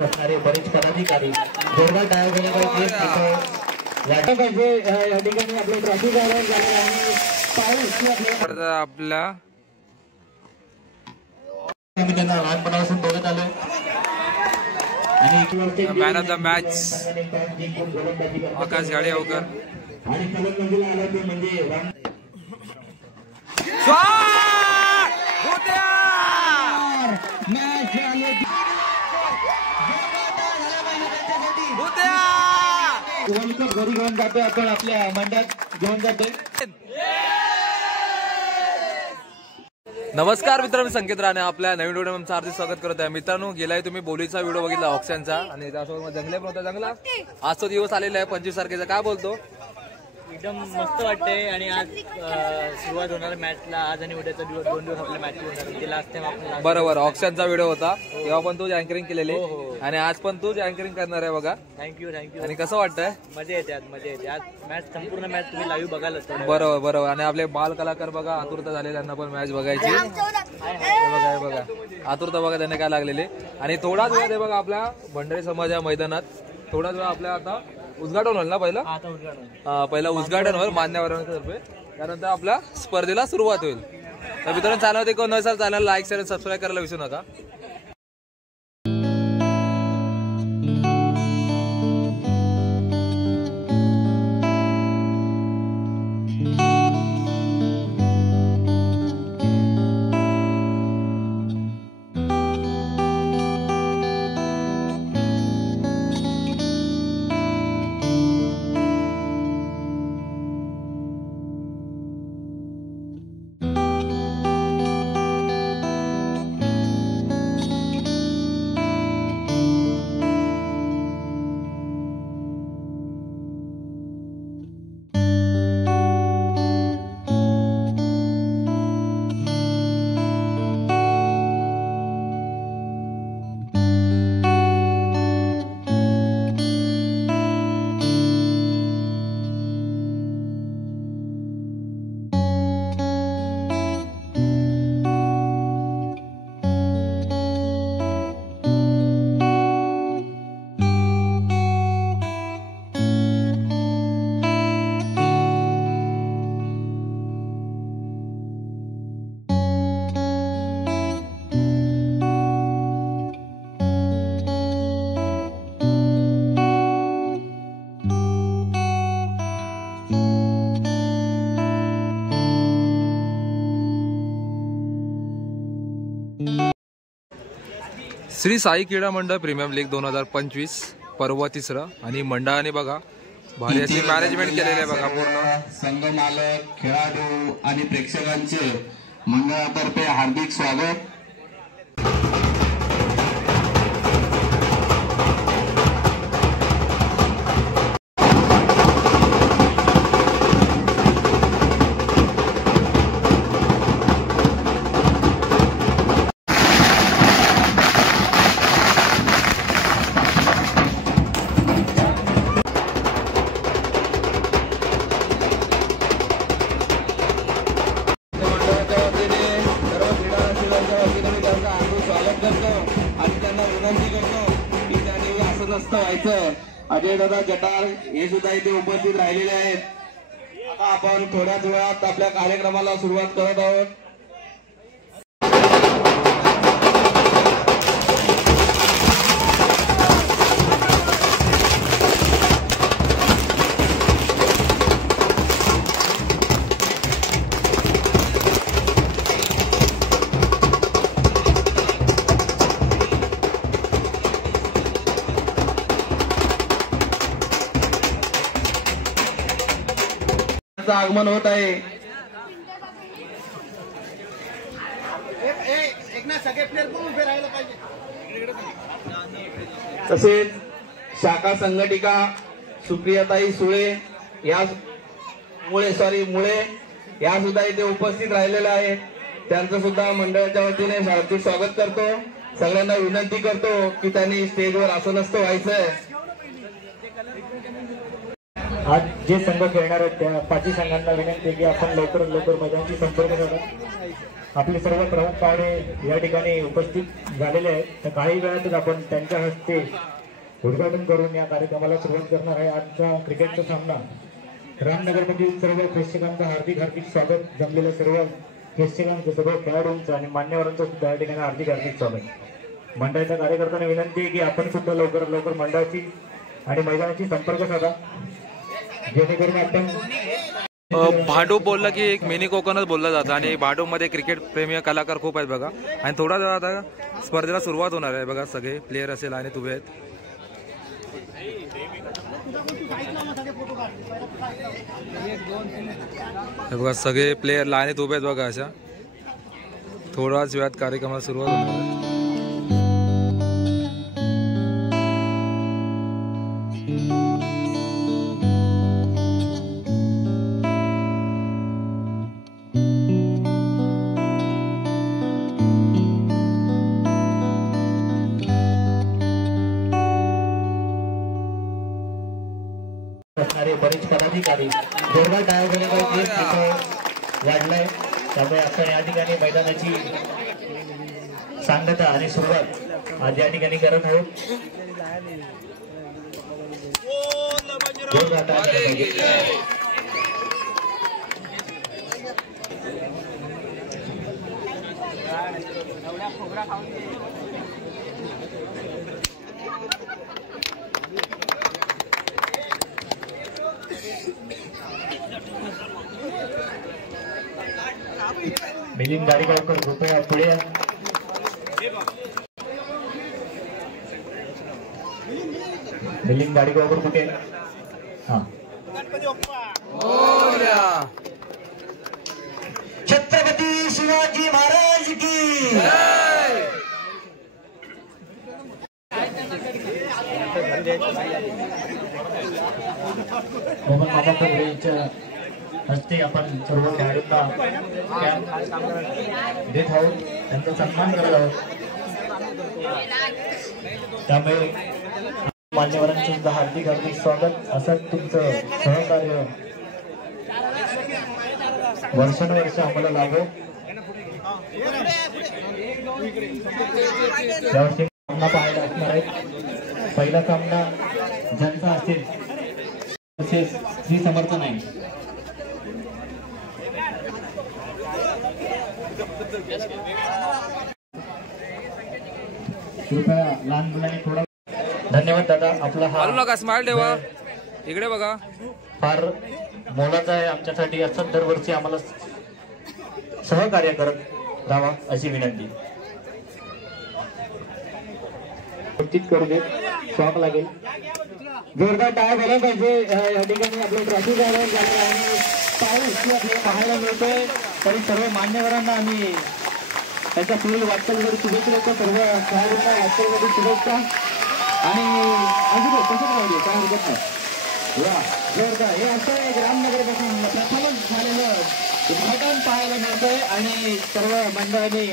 असणारे बरेच पदाधिकारी जोरदार टाळ्या झाल्या पाहिजे या ठिकाणी आपले ट्रॉफी गायब आपल्या त्यांना लहानपणापासून बघत आलो आणि मॅन ऑफ द मॅच आकाश गाडेगावकर आणि फलंदाजीला आला ते म्हणजे वर्ल्ड कप घरी घेऊन जातो आपण आपल्या मंडळात घेऊन जातोय. नमस्कार मित्रांनो, संकेत राणे आपल्या नवीन व्हिडिओ मध्ये हार्दिक स्वागत करत आहे. मित्रांनो, गेलाय तुम्ही बोलीचा व्हिडिओ बघितला ऑक्शनचा आणि त्यासोबत जंगले पण होता. जंगला आज तो दिवस आलेला आहे 25 तारखेचा. काय बोलतो? एकदम मस्त वाटतंय आणि आज सुरुवात होणार मॅचला. आज आणि उद्याचा दिवस 2 दिवस आपल्या मॅच होणार. ते लास्ट टाइम आपण बरोबर ऑक्शनचा व्हिडिओ होता तेव्हा पण तू अँकरिंग केलेली आणि आज पण तूच अँकरिंग करणार आहे बघा. थँक्यू. आणि कसं वाटतंय? मजा येते. आज मॅच संपूर्ण मॅच तुम्ही लाईव्ह बघाल. बरोबर. आणि आपले बाल कलाकार बघा आतुरता झाले, त्यांना पण मॅच बघायची. हे बघा आतुरता बघा त्यांनी काय लागलेली. आणि थोडाच वेळ आहे बघा आपल्या भंडारी समाज या मैदानात. थोडाच वेळ आपल्या आता उद्घाटन होईल ना पहिला उद्घाटन होईल मान्यवरांतर्फे. त्यानंतर आपल्या स्पर्धेला सुरुवात होईल. तर मित्रांनो, चॅनल कोण नसेल चॅनल लाईक शेअर सबस्क्राईब करायला विसरू नका. श्री साई क्रीडा मंडळ प्रीमियम लीग 2025 पर्व 3 आणि मंडळाने बघा भारी अशी मॅनेजमेंट केलेली आहे बघा. पूर्ण संघ मालक, खेळाडू आणि प्रेक्षकांचे मंडळातर्फे हार्दिक स्वागत. अजय दादा जटार हे सुद्धा इथे उपस्थित राहिलेले आहेत. आता आपण थोड्याच वेळात आपल्या कार्यक्रमाला सुरुवात करत आहोत. आगमन होत आहे. तसेच शाखा संघटिका सुप्रियाताई सुळे मुळे या सुद्धा इथे उपस्थित राहिलेल्या आहेत. त्यांचं सुद्धा मंडळाच्या वतीने हार्दिक स्वागत करतो. सगळ्यांना विनंती करतो की त्यांनी स्टेजवर असं नसतं व्हायचं. आज जे संघ खेळणार आहेत त्या 5 संघांना विनंती की आपण लवकरात लवकर मैदानाची संपर्क करा. आपले सर्व प्रमुख पाहुणे या ठिकाणी उपस्थित झालेले आहेत. तर काही वेळातच आपण त्यांच्या हस्ते उद्घाटन करून या कार्यक्रमाला सुरुवात करणार आहे. आजचा क्रिकेटचा सामना रामनगरमधील सर्व प्रेक्षकांचं हार्दिक हार्दिक स्वागत. जमलेल्या सर्व प्रेक्षकांचं, सर्व खेळाडूंचं आणि मान्यवरांचं सुद्धा या ठिकाणी हार्दिक हार्दिक स्वागत. मंडळाच्या कार्यकर्त्यांना विनंती आहे की आपण सुद्धा लवकरात लवकर मंडळाची आणि मैदानाची संपर्क साधा, जेणेकरून आपण भांडूप बोललं की एक मिनी कोकणच बोललं जातं आणि भांडूप मध्ये क्रिकेट प्रेमी कलाकार खूप आहेत बघा. आणि थोडा वेळ आता स्पर्धेला सुरुवात होणार आहे बघा. सगळे प्लेयर असेल आणि उभे आहेत. बघा सगळे प्लेयर लाईनीत उभे आहेत बघा. अशा थोड्याच वेळात कार्यक्रमाला सुरुवात होणार आहे. बरेच पदाधिकारी जोरदार टाळ्या वाढलाय. त्यामुळे आपण या ठिकाणी मैदानाची सांगता आणि सुरुवात आज या ठिकाणी करत आहोत. जोरदार टाळ्या. मिलिंद गाडीगावकर कृपया पुढे या. मिलिंद गाडीगावकर कुठे? हा, छत्रपती शिवाजी महाराज की मोहन मामा कोंबडेच्या हस्ते आपण सर्व खेळाडूंना देत आहोत, त्यांचा सन्मान करत आहोत. त्यामुळे मान्यवरांचं सुद्धा हार्दिक हार्दिक स्वागत. असं तुमचं सहकार्य वर्षानुवर्ष आम्हाला लाभो. यावर्षी सामना पाहायला असणार आहे. पहिला सामना ज्यांचा असेल तसेच श्री समर्थ नाही. कृपया लहान मुलांनी थोडा. धन्यवाद दादा. आपला हा स्माइल ठेवा. इकडे बघा. फार मोलाचा आहे आमच्यासाठी. असंच दरवर्षी आम्हाला सहकार्य करत राहावा अशी विनंती. करू दे, शॉक लागेल. जोरदार टाळ्या झाल्या पाहिजे. या ठिकाणी आपलं ट्रॉफी आपल्याला पाहायला मिळतोय. तरी सर्व मान्यवरांना आम्ही त्याच्या पुढील वाटचालीसाठी शुभेच्छा देतो. सर्व खेळाडूंना वाटचालीसाठी शुभेच्छा. आणि अजून कसं पाहिजे काय हरकत नाही. वा, जोरदार. हे असं एक रामनगरपासून प्रथमच झालेलं उद्घाटन पाहायला मिळतंय आणि सर्व मंडळाने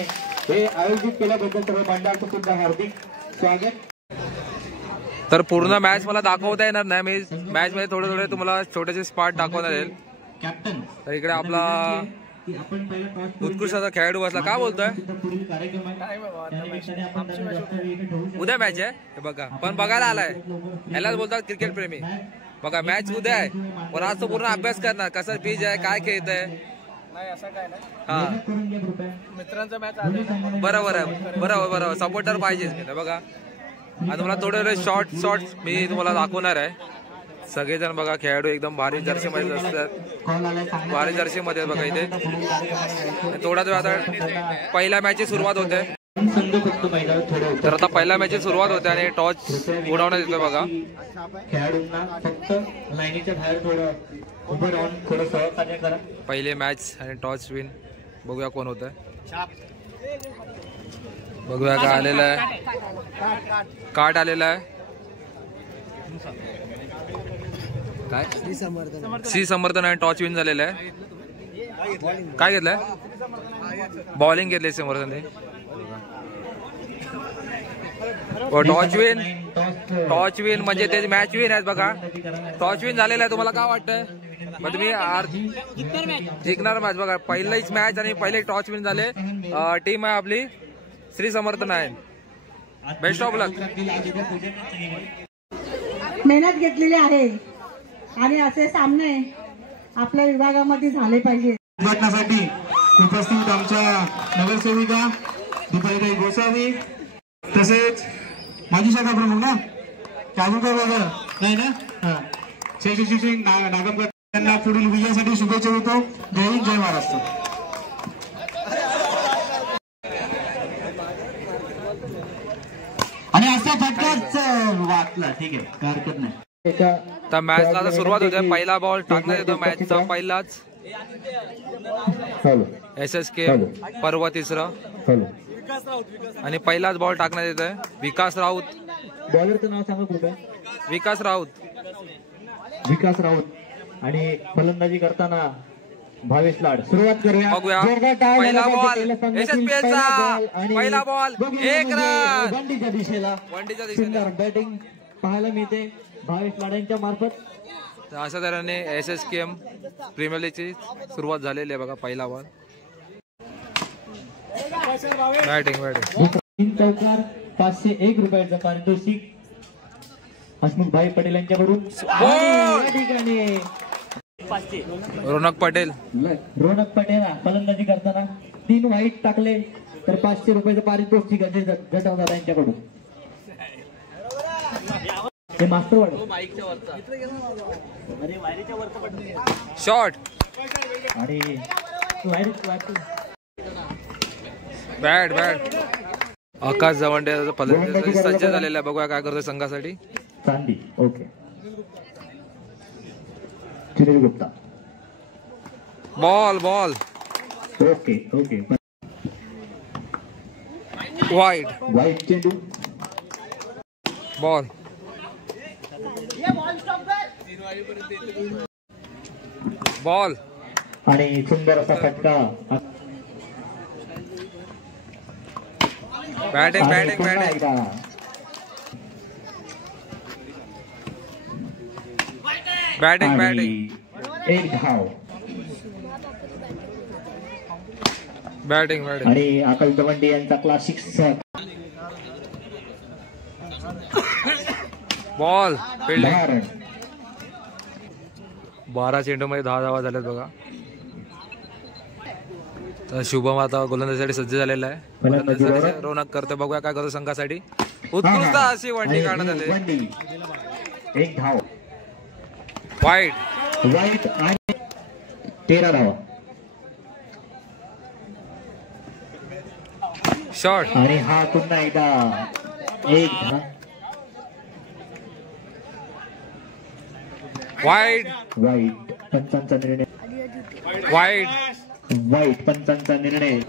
हे आयोजित केल्याबद्दल सर्व मंडळाचं सुद्धा हार्दिक स्वागत. तर पूर्ण मॅच मला दाखवता येणार नाही. मी मॅच मध्ये थोडे थोडे तुम्हाला छोटेसे स्पॉट दाखवणार येईल. कॅप्टन तर इकडे आपला उत्कृष्ट खेळाडू बसला. का बोलतोय? उद्या मॅच आहे हे बघा. पण बघायला आलाय. यालाच बोलतात क्रिकेट प्रेमी. बघा मॅच उद्या आहे पण आज तो पूर्ण अभ्यास करणार. कसं पिच आहे, काय खेळत आहे. हा, मित्रांचा मॅच बरोबर आहे. बरोबर सपोर्टर पाहिजेच. बघा आता तुम्हाला थोडे शॉर्ट मी तुम्हाला दाखवणार आहे. सगळेजण बघा खेळाडू एकदम भारी जर्सी मध्ये असतात. भारी जर्सी मध्ये बघा. इथे थोडाच वेळ आता पहिल्या मॅचची सुरुवात होते. तर आता पहिल्या मॅचची सुरुवात होते आणि टॉस उडवण्यात येतोय बघा. खेळाडूंना फक्त लाईनीच्या बाहेर थोडं उभं राहून थोडं सहकार्य करा. पहिले मॅच आणि टॉस विन. बघूया कोण होत आहे. बघूया काय आलेलं आहे. कार्ड आलेला आहे. काय श्री समर्थन आणि टॉच विन झालेलं आहे. काय घेतलंय? बॉलिंग घेतली समर्थनने. टॉच विन म्हणजे ते मॅच विन आहेत बघा. टॉच विन झालेला आहे. तुम्हाला काय वाटतंय? मग तुम्ही जिंकणार मॅच बघा. पहिलीच मॅच आणि पहिले टॉस विन झाले. टीम आहे आपली श्री समर्थ नायन. बेस्ट ऑफ लक. मेहनत घेतलेली आहे आणि असे सामने आपल्या विभागामध्ये झाले पाहिजे. उद्घाटनासाठी उपस्थित आमच्या नगरसेविका दीपाली गोसावी तसेच माजी शाखा प्रमुख ना काजूकर वगैरे नाही ना शेषी सिंग नागमकर यांना पुढील विजयासाठी शुभेच्छा देतो. जय हिंद जय महाराष्ट्र. आणि असा फटकाच वाचला. ठीक आहे काय हरकत नाही. तर मॅचला आता सुरुवात होते. पहिला बॉल टाकण्यात येतो मॅचचा पहिलाच. SSK पर्व तिसरा आणि पहिलाच बॉल टाकण्यात येत आहे. विकास राऊत. बॉलरचं नाव सांगा कृपया. विकास राऊत. विकास राऊत आणि फलंदाजी करताना भावेश लाड. सुरुवात करूया. बघूया पहिला बॉल SSPLचा पहिला बॉल. 1 रन वंडीच्या दिशेला. सुंदर बॅटिंग पाहायला मिळते भावेश लाड यांच्या मार्फत. तर अशा तऱ्हेने SSKM प्रीमियर लीगची सुरुवात झालेली आहे बघा. पहिला बॉल. बॅटिंग 3 चौकार 501 रुपयाचं पारितोषिक हसमुखभाई पटेल यांच्याकडून. रोनक पटेल. रोनक पटेल फलंदाजी करताना 3 वाईट टाकले तर 500 रुपयाचं पारितोषिक गटवतात यांच्याकडून. हे मास्टर शॉट आणि बॅट. आकाश जवंडे फलंदाजी सज्ज झालेला आहे. बघूया काय करतोय संघासाठी. चांदी. Okay. Sunil Gupta. Ball. Okay. वाईट चेंडू. बॉल. बॉल आणि सुंदर असा फटका. बॅटिंग. एक धाव. बॅटिंग आणि आकाश दवंडे यांचा क्लासिक शॉट. बॉल. 10 रन. 12 चेंडू मध्ये 10 धावा झाल्यात बघा. तर शुभम आता गोलंदाजीसाठी सज्ज झालेला आहे. रोनक करतो. बघूया काय करतो संघासाठी. उत्कृष्ट अशी वंडी काढण्यात आली. एक धाव. वाईट आणि 13 धावा. शॉट आणि हा पुन्हा एकदा एक वाईट. पंचांचा निर्णय. वाईट पंचांचा निर्णय.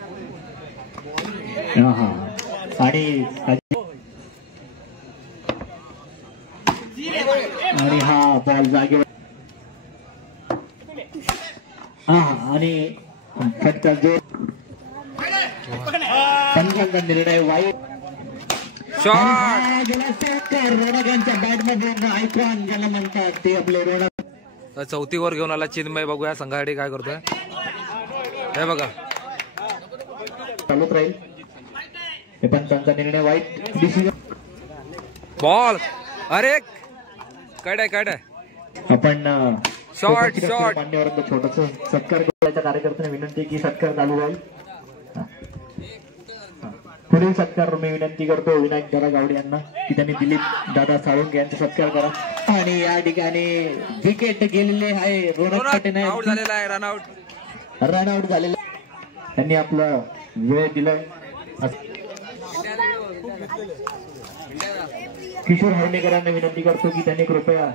आणि हा बॉल जागेवर. आणि फटका जोर. पंचांचा निर्णय वाईट. शॉट. रोनक यांच्या बॅटमध्ये आयकॉन ज्याला म्हणतात ते आपले रोनक. चौथी वर घेऊन आला चिन्मय. बघूया संघासाठी काय करतोय. हे बघा चालूच राहील. हे पंचांचा निर्णय वाईट डिसिजन. बॉल. अरे कड. आपण शॉट. मान्यवरांना छोटस सत्कार करायच्या कार्यकर्त्यांना विनंती की सत्कार चालू राहील. पुढील सत्कार मी विनंती करतो विनायक दादा गावडे यांना की त्यांनी दिलीप दादा साळुंके यांचा सत्कार करा. आणि या ठिकाणी विकेट गेलेले आहे. रोनक पटेल रनआउट झालेला. त्यांनी आपला वेळ दिलाय. किशोर हर्णेकरांना विनंती करतो की त्यांनी कृपया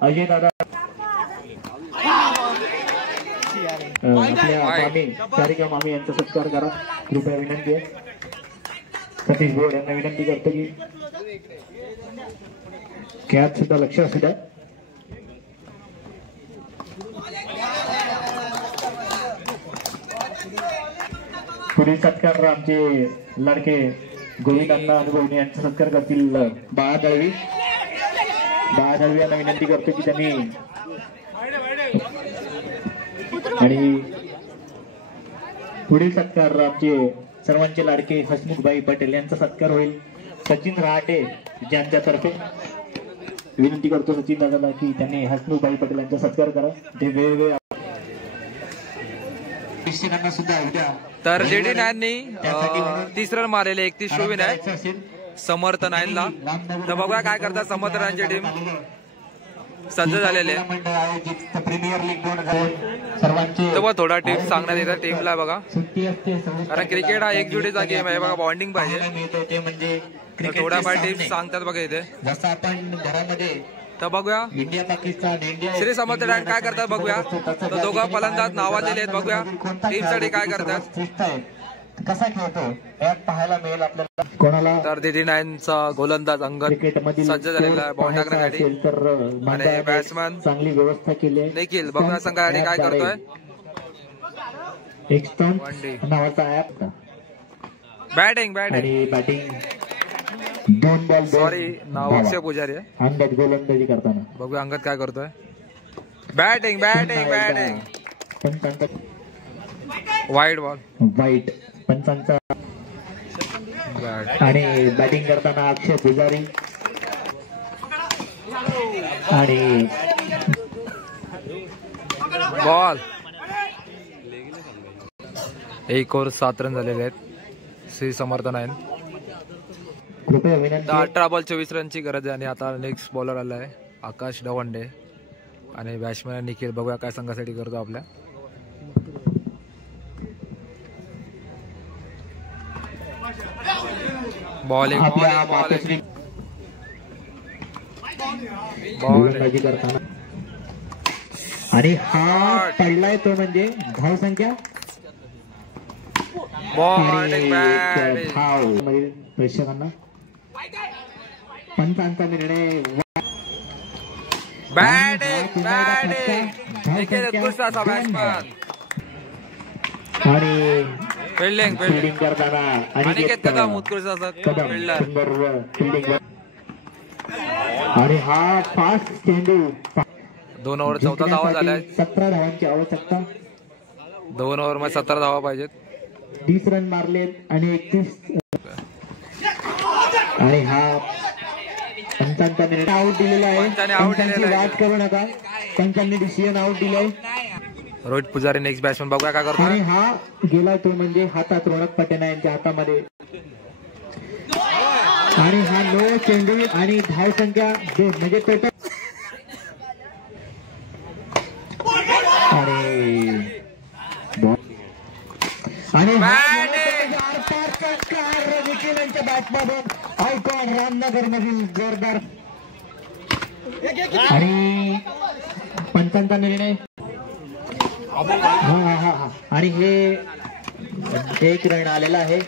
अजय दादा आपल्या मामी सारिका मामी यांचा सत्कार करा. कृपया विनंती आहे. सतीश बोर्ड यांना विनंती करतो की कॅच सुद्धा लक्ष असू द्या. पुढील सत्कार आमचे लाडके गोविंदांना अनुभवणे यांचा सत्कार करतील बाळा दळवी यांना विनंती करतो की त्यांनी आणि पुढील सत्कार आमचे सर्वांचे लाडके हसमुखभाई पटेल यांचा सत्कार होईल सचिन रहाटे यांच्यातर्फे. विनंती करतो सचिन दादाला की त्यांनी हसमुखभाई पटेल यांचा सत्कार करा. ते वेगवेगळे प्रेक्षकांना सुद्धा उद्या. तर जेडी नायननी 30 रन मारलेले 31 शोभीन आहे समर्थ नाईनला. तर बघूया काय करतात समर्थ नाईनची टीम. सज्ज झालेले प्रीमियर लीग 2000 सर्वांचे तर थोडा टिप्स सांगण्यात येतात टीमला बघा, कारण क्रिकेट हा एकजुटीचा गेम आहे बघा, बॉन्डिंग पाहिजे. ते म्हणजे थोडाफार टिप्स सांगतात बघा इथे. जसं आपण घरामध्ये तर बघूया India Pakistan India Shri Samarth nine काय करतात बघूया. तर दोघं फलंदाज नावाजलेले आहेत बघूया टीम साठी काय करतात कसा खेळतो यात पाहायला मिळेल आपल्याला. कोणाला तर जेडी नाईनचा गोलंदाज अंगद सज्ज झालेला आहे बॉल टाकण्यासाठी. आणि बॅट्समॅन चांगली व्यवस्था केली आहे. निखिल बघूया संघासाठी काय करतोय. एक स्टंप नावाचा ऍप बॅटिंग आणि बॅटिंग 2 बॉल सॉरी नाव अक्षय पुजारी आहे. अंगद गोलंदाजी करताना बघूया अंगद काय करतोय. Batting पंचांचा wide ball wide पंचांचा. आणि बॅटिंग करताना अक्षय पुजारी आणि बॉल 1 ओव्हर 7 रन झालेले आहेत श्री समर्थ नाईन. कृपया विनंती 18 बॉल 24 रनची गरज आहे. आणि आता नेक्स्ट बॉलर आला आहे आकाश डवंडे आणि बॅट्समॅन निखिल. बघूया काय संघासाठी करतो आपल्या. बॉलिंग गोलंदाजी करताना आणि हा पडलाय तो म्हणजे धाव संख्या प्रेक्षकांना पंचांचा निर्णय. आणि फिल्डिंग करताना अनिकेत कदम उत्कृष्ट फिल्डिंग. आणि हा फास्ट चेंडू 2 ओव्हर 14 धावा झाल्या. 17 धावांची आवश्यकता. 2 ओव्हर मध्ये 17 धावा पाहिजेत. 30 रन मारलेत आणि 31. आणि हा पंचांचा निर्णय आउट दिलेला आहे. पंचांची वाट करू नका, पंचांनी डिसिजन आउट दिलाय. रोहित पुजारी नेक्स्ट बॅट्समन. बघूया काय करतो. आणि हा गेला तो म्हणजे हातात रोनक पटेना यांच्या हातामध्ये. आणि हा नो चेंडू आणि धाव संख्या 2 म्हणजे टोटल. आणि निखिल यांच्या बॅटमधून आयकॉन रामनगर मधील जोरदार. आणि पंचांचा निर्णय. आणि हे 1 रन आलेला आहे.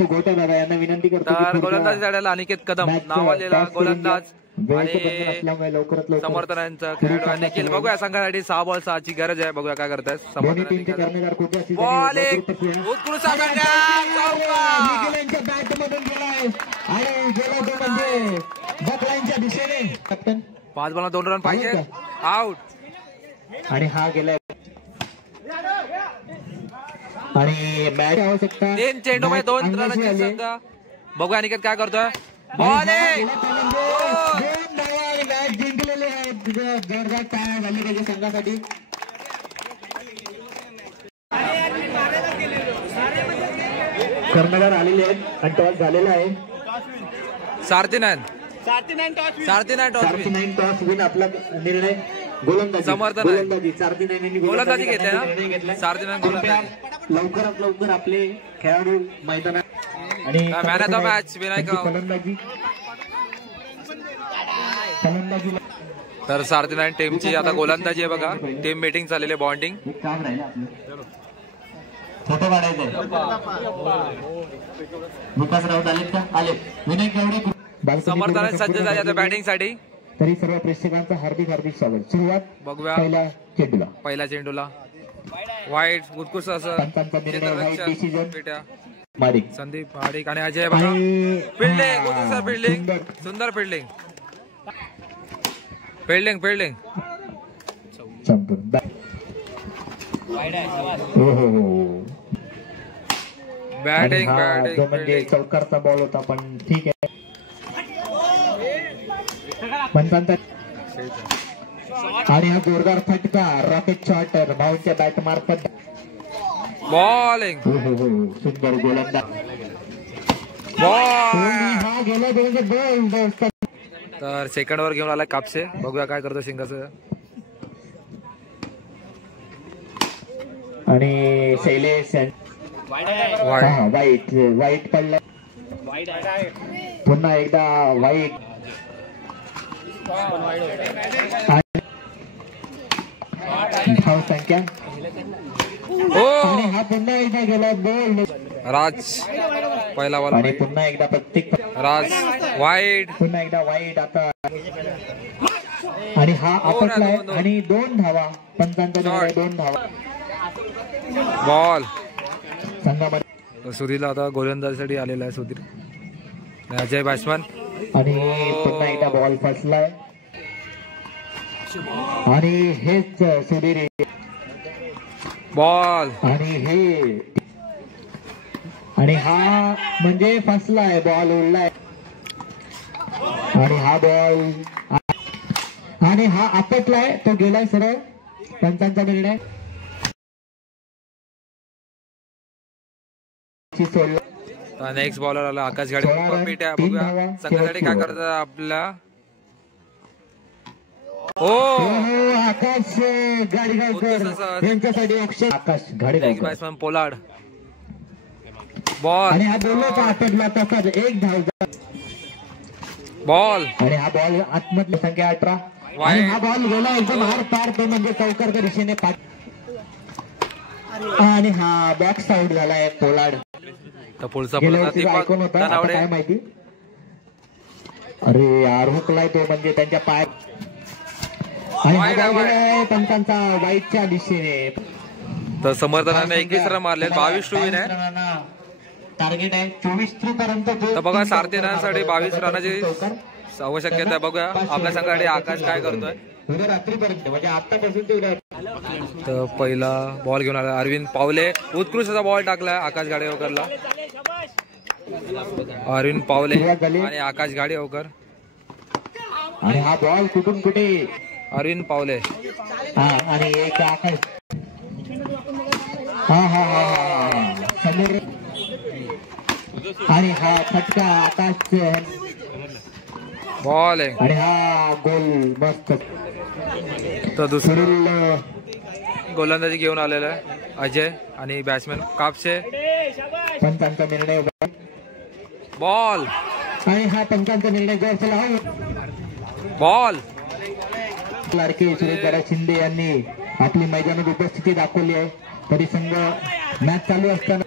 गोट्या दादा यांना विनंती करतो. गोलंदाज झालेला अनिकेत कदम नावालेला गोलंदाज असल्यामुळे लवकरात लवकर समर्थनांचा खेळाडू निखिल. बघूया संघासाठी 6 बॉल 6 ची गरज आहे. बघूया काय करतायत टीमचे कर्णधार कुठे असतील बॅटमधून गेलाय आणि गेला तो म्हणजे बकलांच्या दिशेने. कॅप्टन 5 बॉल 2 रन पाहिजे आउट. आणि हा गेलाय आणि मॅच आवश्यकता 3 चेंडू मध्ये 2 रनांची संख्या. बघूया अनिकेत काय करतोय. बॉलिंग 2 धावा आणि मॅच जिंकलेले आहेत. जोरदार टाळ्या झाली त्याच्या संघासाठी. कर्णधार आलेले आहेत आणि टॉस झालेला आहे. सारथी नाईन टॉस विन. आपला निर्णय गोलंदाजी गोलंदाजी घेतली ना. सारथी नाईन गोलंदाजी. लवकरात लवकर आपले खेळाडू मैदानात. आणि man of the match Vinayak फलंदाजी. तर सारथी नाईन टीमची आता गोलंदाजी आहे बघा. टीम मीटिंग झालेली बॉन्डिंग. काम राहिलं आपलं फोटो काढायचे. विकास राऊत आलेत का? आले. विनायक गावडे समर्थनाने सज्ज झाले आता बॅटिंग साठी. तरी सर्व प्रेक्षकांचं हार्दिक स्वागत. सुरुवात बघूया पहिल्या चेंडूला वाईट उत्कृष्ट असं संदीप माडिक आणि अजय बघा. फिल्डिंग सुंदर फिल्डिंग. हो हो हो. बॅटिंग हा जो बॅटिंग म्हणजे चौकारचा बॉल होता पण ठीक आहे. म्हणतात आणि हा जोरदार फटका रॉकेट शॉट भाऊच्या बॅट मार्फत. बॉलिंग हो हो हो सुंदर गोलंदाज. बॉल. हा गेला बॉल. तर सेकंड वर घेऊन आलाय कापसे. बघूया काय करतो सिंगाचं. आणि शैलेश वाईट वाईट पडला. पुन्हा एकदा वाईट. धाव संख्या आणि हा पुन्हा एकदा गेला बॉल. राज पहिला बॉल आणि पुन्हा एकदा प्रत्येक राज वाईट. पुन्हा एकदा वाईट. आता आणि हा आपटलाय आणि 2 धावा. पंचांचा निर्णय 2 धावा बॉल. संघामध्ये. सुधीरला आता गोलंदाजीसाठी आलेला आहे सुधीर. अजय बॅट्समॅन आणि पुन्हा एकदा बॉल फसलाय आणि हेच सुधीर. बॉल आणि हे आणि हा म्हणजे फसलाय बॉल उडलाय. आणि हा बॉल आणि हा आपटलाय तो गेलाय सरळ. पंचांचा निर्णय सोडला. नेक्स्ट बॉलर आला आकाश गाडी. पेट्या बघूया संघासाठी काय करतात आपल्या. हो आकाश गाडीगावकर यांच्यासाठी Akash Gadigaonkar. Batsman Pollard. Ball आणि हा बोलला आपटला तसाच 1 धाव. बॉल आणि हा बॉल आतमधली संख्या 18. आणि हा बॉल गेला एकदम हार पार तो म्हणजे चौकारच्या दिशेने पाठ. आणि हा बॉक्स आउट झालाय पोलार्ड. तर पुढचा ऐकून होता काय माहिती. अरे यार हुकलाय तो म्हणजे त्यांच्या पाय. आणि हा बॉल गेलाय पंचांचा वाईटच्या दिशेने. तर समर्थनाने 21 रन मारले. 22 टू विन आहे. टार्गेट आहे 24 पर्यंत. तर बघा सारथी रनासाठी 22 रनाची आवश्यकता आहे. बघूया आपल्या संघासाठी आकाश काय करतोय. रात्रीपर्यंत म्हणजे आतापासून. तर पहिला बॉल घेऊन आला अरविंद पावले. उत्कृष्ट असा बॉल टाकलाय आकाश गाडेवकरला. अरविंद पावले आणि आकाश गाडेवकर. आणि हा बॉल कुठून कुठे. अरविंद पावले आणि एक आकाश. हा हा हा समोर. आणि हा फटका आकाश. बॉल आहे आणि हा गोल मस्त. तर दुसरं गोलंदाजी घेऊन आलेला आहे अजय आणि बॅट्समॅन कापसे. पंचांचा निर्णय. बॉल आणि हा पंचांचा निर्णय जर चला. बॉल. लाडके सुरेशदादा शिंदे यांनी आपली मैदानात उपस्थिती दाखवली आहे. तरी संघ मॅच चालू असताना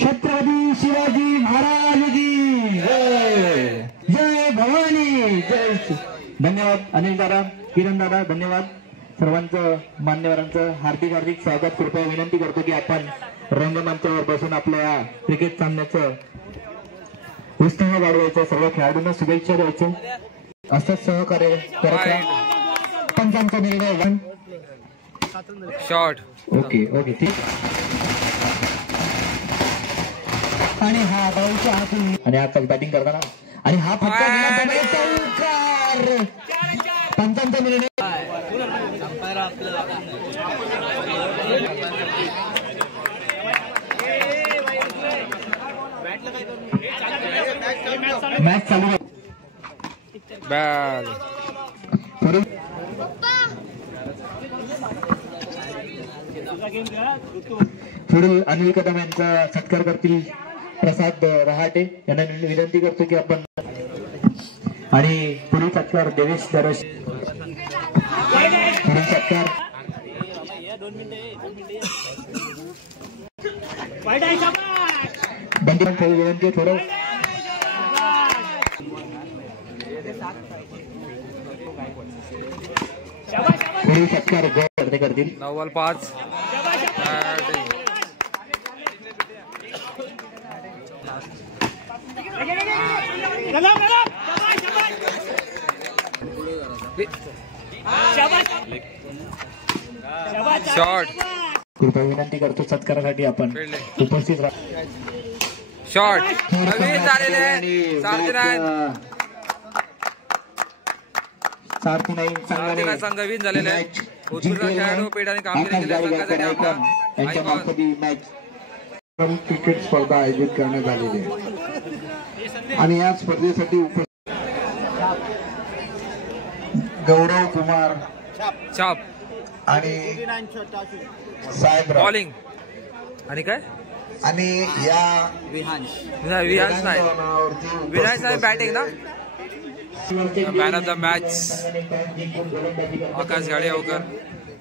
छत्रपती शिवाजी महाराज की जय. जय भवानी जय. धन्यवाद अनिल दादा किरण दादा. धन्यवाद सर्वांचं मान्यवरांचं हार्दिक हार्दिक स्वागत. कृपया विनंती करतो की आपण रंगमंचावर बसून आपल्या क्रिकेट सामन्याचं उत्साह वाढवायचं. सर्व खेळाडूंना शुभेच्छा द्यायचं. असंच सहकार्य करायचं. पंचांचा निर्णय 1 शॉट. ओके ओके ठीक. आणि हा बॉलच्या हातून आणि आता बॅटिंग करताना आणि हा फटका पंचांचा निर्णय. मॅच चालू आहे. बॅल पुढील अनिल कदम यांचा सत्कार करतील प्रसाद रहाटे यांना विनंती करतो की आपण. आणि पुढील सत्कार देवेश दरस. पुढील सत्कार बंदी विनंती थोडं. पुढील सत्कार गर्दी करतील. 9 बॉल 5. शॉट कृपया विनंती करतो सत्कारासाठी आपण उपस्थित राहा. शॉट नवीन झालेले सारथी नाही संघाने संघ विन झालेले आहे. उत्कृष्ट खेळाडू पेटाने कामगिरी केल्या संघासाठी आपला यांच्या मार्फत मॅच क्रिकेट स्पर्धा आयोजित करण्यात आलेली आहे आणि या स्पर्धेसाठी गौरव कुमार छाप आणि साहेब बॉलिंग आणि काय आणि या विहान नाही विनायक साहेब बॅटिंग ना. मॅन ऑफ द मॅच आकाश गाडेगावकर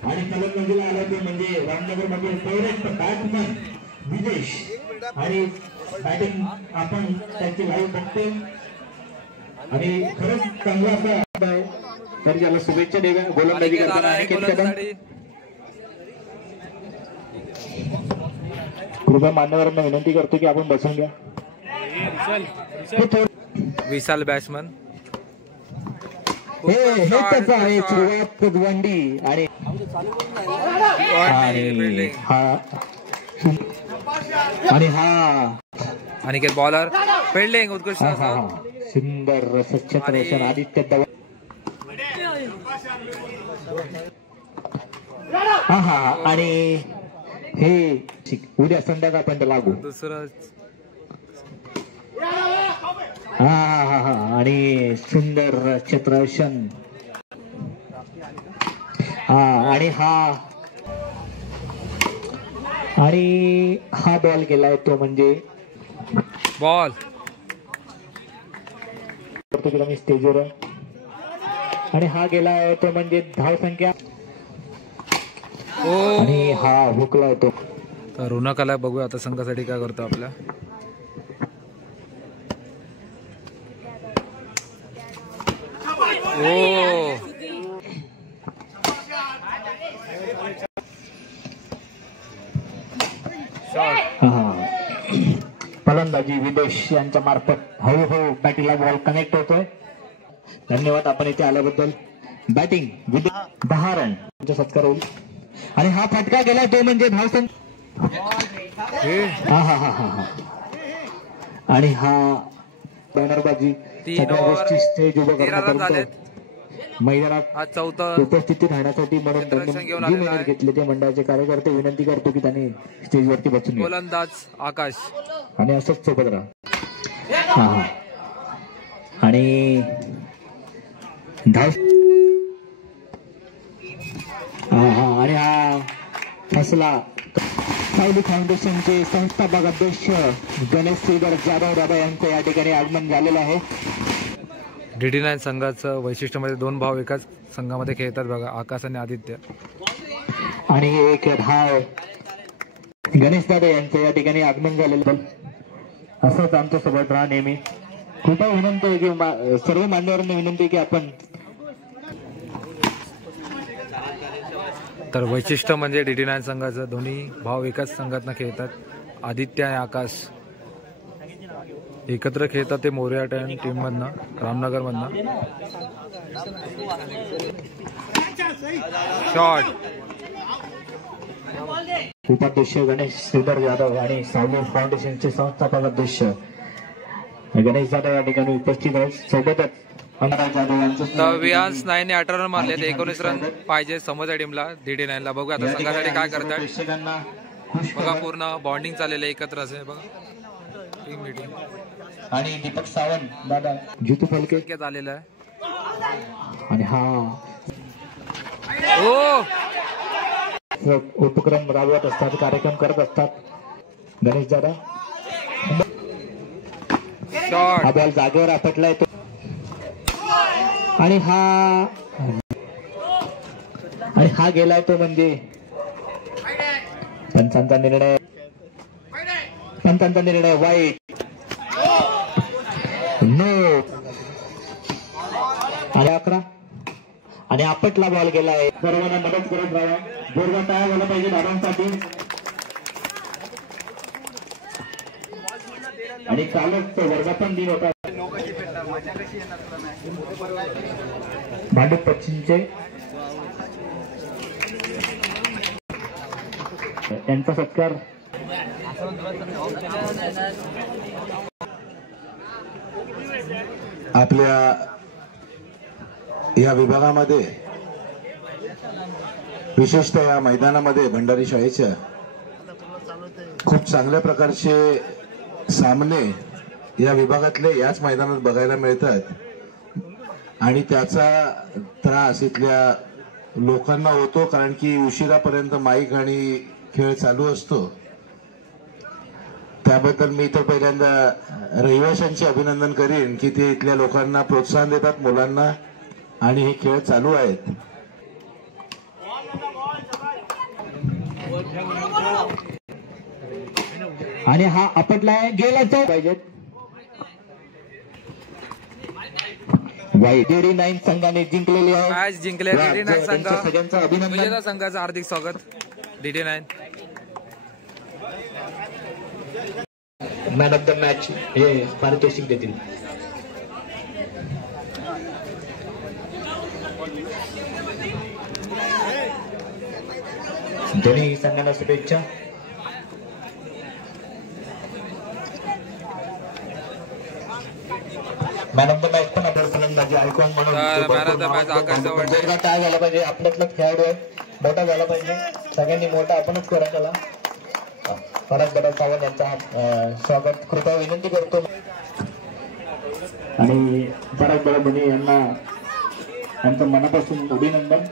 आणि फलंदाजीला आला ते म्हणजे रामनगर मधील फेवरेट बॅट्समन विदेश आणि बॅटिंग आपण त्याची लाईव्ह बघतोय आणि खरंच चांगला असा तर त्याला शुभेच्छा देव्या. गोलंदाजी करताना कृपया मान्यवरांना विनंती करतो की आपण बसून घ्या. विशाल बॅट्समन हे त्याचं आहे सुरुवात वंडी आणि हा अनिकेत बॉलर फिल्डिंग उत्कृष्ट सुंदर क्षेत्ररक्षण आदित्य दवा हा आणि हे उद्या संध्याकाळपर्यंत लागू दुसरं हा आणि सुंदर क्षेत्ररक्षण आणि हा बॉल गेलाय तो म्हणजे बॉल करतो मी स्टेजवर आणि हा गेलाय तो म्हणजे धाव संख्या आणि हा हुकला तो. तर रुणकाला बघूया आता संघासाठी काय करतो आपल्या. फलंदाजी विदेश यांच्या मार्फत हळूहळू बॅटीला बॉल कनेक्ट होतोय. धन्यवाद आपण इथे आल्याबद्दल. बॅटिंग 10 रन सत्कार होईल आणि हा फटका गेला तो म्हणजे धावसन आणि हा बॅनरबाजी सगळ्या गोष्टी स्टेज उभं करण्यापर्यंत मैदानात उपस्थिती राहण्यासाठी म्हणून त्यांनी मेहनत घेतली. ते मंडळाचे कार्यकर्ते विनंती करतो की त्यांनी स्टेजवरती बसून गोलंदाज आकाश आणि असंच सोबत राहा. आणि धाव आणि हा फसला. सावली फाउंडेशनचे संस्थापक अध्यक्ष गणेश श्रीधर जाधव दादा यांचं या ठिकाणी आगमन झालेलं आहे. DD9 संघाचं वैशिष्ट्य म्हणजे 2 भाव एकाच संघामध्ये खेळतात बघा, आकाश आणि आदित्य. आणि एक धाव गणेश दादा यांचं या ठिकाणी आगमन झालेलं. असंच आमच्या सोबत राहा नेहमी. कृपया विनंती आहे की सर्व मान्यवरांना विनंती आहे की आपण तर वैशिष्ट्य म्हणजे DD9 संघाचं दोन्ही भाव एकाच संघातनं खेळतात. आदित्य आणि आकाश एकत्र खेळतात. ते मोरया टीम मधनं रामनगर मधनं. शॉट उपाध्यक्ष गणेश श्रीधर जाधव आणि सावली फाउंडेशनचे संस्थापक अध्यक्ष गणेश जाधव या ठिकाणी उपस्थित आहेत. सोबतच विहान्स 9ने 18 रन मारले. 19 रन पाहिजे समोरच्या टीमला DD9 ला. बघू आता संघासाठी काय करतात. बघा पूर्ण बॉन्डिंग चाललेलं एकत्र असे बघा टीम मीटिंग. आणि दीपक सावंत दादा जितू फलके आलेला आहे. आणि हा उपक्रम राबवत असतात, कार्यक्रम करत असतात गणेश दादा. हा बॉल जागेवर आपटलाय तो आणि हा गेलाय तो म्हणजे पंचांचा निर्णय वाईट. नो आणि 11 आणि आपटला बॉल गेलाय. सर्वांना मदत करत राहा. जोरदार टाळ्या झाला पाहिजे दादांसाठी. आणि कालच वर्धापन दिन होता भांडूप पश्चिमचे त्यांचा सत्कार आपल्या या विभागामध्ये विशेषतः या मैदानामध्ये भंडारी शाळेच्या खूप चांगल्या प्रकारचे सामने या विभागातले याच मैदानात बघायला मिळतात आणि त्याचा त्रास इथल्या लोकांना होतो कारण की उशिरापर्यंत माईक आणि खेळ चालू असतो. त्याबद्दल मी तर पहिल्यांदा रहिवाशांचे अभिनंदन करीन की ते इथल्या लोकांना प्रोत्साहन देतात, मुलांना, आणि हे खेळ चालू आहेत. आणि हा आपटलाय गेला पाहिजेत. DD9 संघाने जिंकलेली आहे, मॅच जिंकले DD9 संघ. सगळ्यांचं अभिनंदन. विजेता संघाचं हार्दिक स्वागत. DD9 man of the match हे पारितोषिक देतील. दोन्ही संघांना शुभेच्छा. मॅन ऑफ द मॅच पण आपल्याला फलंदाजी आयकॉन म्हणून मॅन ऑफ द मॅच आकाश चव्हाण. काय झाला पाहिजे, आपल्यातलाच खेळाडू आहे, मोठा झाला पाहिजे. सगळ्यांनी मोठा आपणच करा त्याला. परत बडा सावंत यांचा स्वागत कृपया विनंती करतो. आणि परत बडा बने यांना यांचं मनापासून अभिनंदन.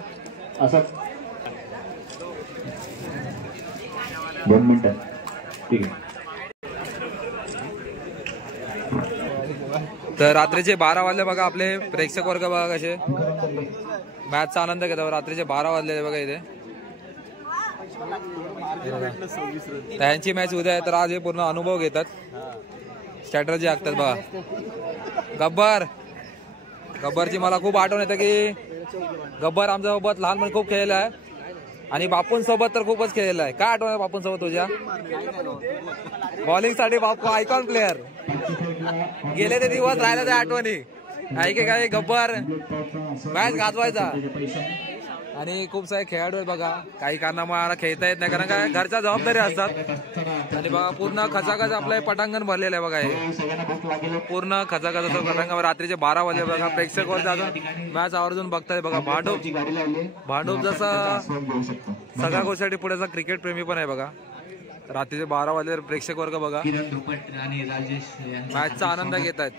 असं 2 मिनिटं ठीक आहे. तर रात्रीचे 12 वाजले बघा. आपले प्रेक्षक वर्ग बघा कसे मॅचचा आनंद घेतात. रात्रीचे 12 वाजले बघा इथे. त्यांची मॅच उद्या आहे तर आज हे पूर्ण अनुभव घेतात, स्ट्रॅटर्जी आखतात बघा. गब्बरची मला खूप आठवण येते की गब्बर आमच्यासोबत लहानपणी खूप खेळलेला आहे आणि बापूंसोबत तर खूपच खेळलेला आहे. काय आठवण आहे बापूंसोबत तुझ्या? बॉलिंग साठी बापू आयकॉन प्लेअर. गेले ते दिवस राहिले त्या आठवणी. ऐके काय गब्बर मॅच गाजवायचा. आणि खूप सारे खेळाडू आहेत बघा. काही कारणामुळे मला खेळता येत नाही कारण काय घरच्या जबाबदारी असतात. आणि बघा पूर्ण खचाखच आपलं पटांगण भरलेलं आहे बघा. हे पूर्ण खचाखच पटांगण. रात्रीचे 12 वाजले बघा. प्रेक्षक वर मॅच आवर्जून बघताय बघा. भांडूप जसा सगळ्या गोष्टीसाठी पुढे क्रिकेट प्रेमी पण आहे बघा. रात्रीचे 12 वाजले प्रेक्षक वर्ग बघा मॅचचा आनंद घेत आहेत.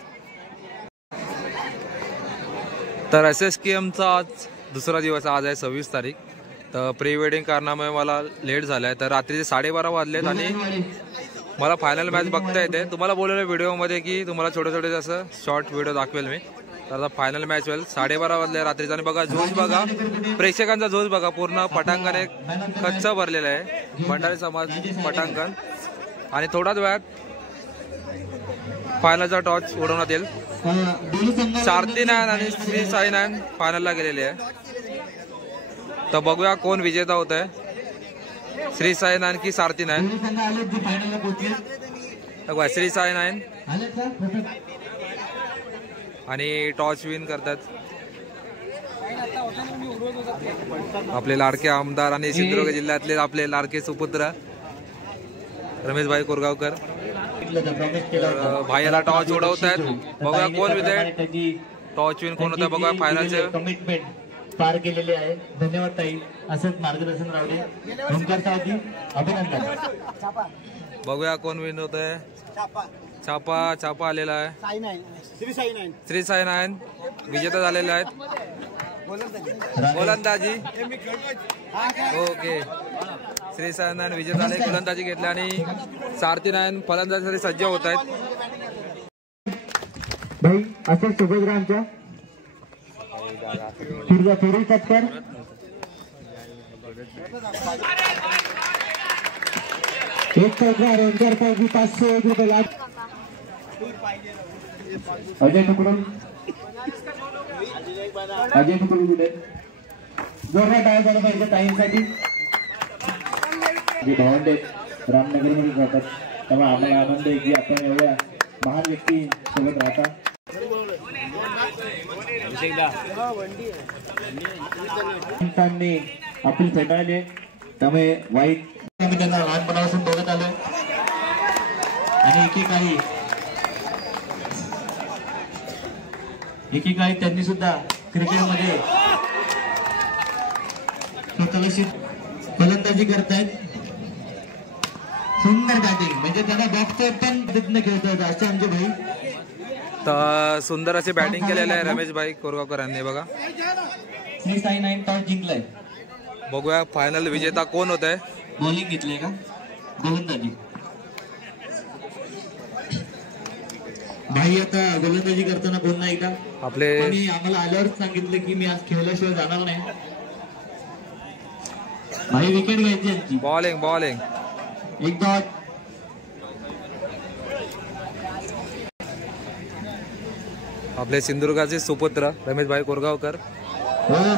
तर SSKMचा आज दुसरा दिवस. आज आहे 26 तारीख. तर प्री वेडिंग कारणामुळे मला लेट झालाय. तर रात्रीचे 12:30 वाजलेत आणि मला फायनल मॅच बघता येते. तुम्हाला बोललेलं व्हिडिओमध्ये की तुम्हाला छोटे छोटे जसं शॉर्ट व्हिडिओ दाखवेल मी. तर आता फायनल मॅच होईल. 12:30 वाजले रात्रीचा. आणि बघा झोज बघा, प्रेक्षकांचा झोज बघा. पूर्ण पटांगण एक कच्च भरलेलं आहे, भंडारी समाज पटांगण. आणि थोड्याच वेळात फायनलचा टॉस उडवण्यात येईल. सारथी नायन आणि श्री साई नायन फायनलला गेलेले आहे. तर बघूया कोण विजेता होत आहे, श्री साई नायन की सारथी नायन. बघा श्री साई नायन आणि टॉस विन करतात आपले लाडके आमदार आणि सिंधुदुर्ग जिल्ह्यातले आपले लाडके सुपुत्र रमेशभाई कोरगावकर. भाईला टॉस उडवत आहेत. बघूया कोण विजय टॉस विन कोण होतं. बघा फायनलचे कमिटमेंट पार केलेले आहे. धन्यवाद ताई. असंच मार्गदर्शन राहू दे. ओंकार साहेब अभिनंदन. बघूया कोण विन होत आहे. छापा आलेला आहे. श्री साई नायन विजेता झालेले आहेत. गोलंदाजी ओके. श्री साई नायन विजेता झाले, गोलंदाजी घेतली आणि सारथी नायन फलंदाजीसाठी सज्ज होत आहेत. भाई असं सुभद्रा आमच्या फिरी चक्कर एक रेंजर पैकी 501 रुपये लाभ. अजय तुकडून कुठे जोरदार टाळ्या झाला पाहिजे टाईमसाठी. भावंडे रामनगरमध्ये राहतात तेव्हा आम्हाला आनंद आहे की आपण एवढ्या महान व्यक्ती सोबत राहता. अपील फेटाळले त्यामुळे वाईट मी त्यांना लहानपणापासून बघत आलोय आणि एकेकाळी त्यांनी सुद्धा क्रिकेटमध्ये स्वतःला फलंदाजी करतायत. सुंदर बॅटिंग म्हणजे त्यांना बॉक्सचे पण प्रयत्न खेळतात असे आमचे भाई. तर सुंदर असे बॅटिंग केलेले आहे रमेश भाई कोरगावकर यांनी बघा. श्री साई 9 टॉस जिंकलाय. बघूया फायनल विजेता कोण होत आहे. बॉलिंग घेतली का गोलंदाजी भाई. आता गोलंदाजी करताना बोल नाही का आपले आम्हाला आल्यावर सांगितलं की मी आज खेळल्याशिवाय जाणार नाही भाई. विकेट घ्यायची यांची. बॉलिंग एक डॉट. आपले सिंधुदुर्गाचे सुपुत्र रमेश भाई Korgaonkar. Oh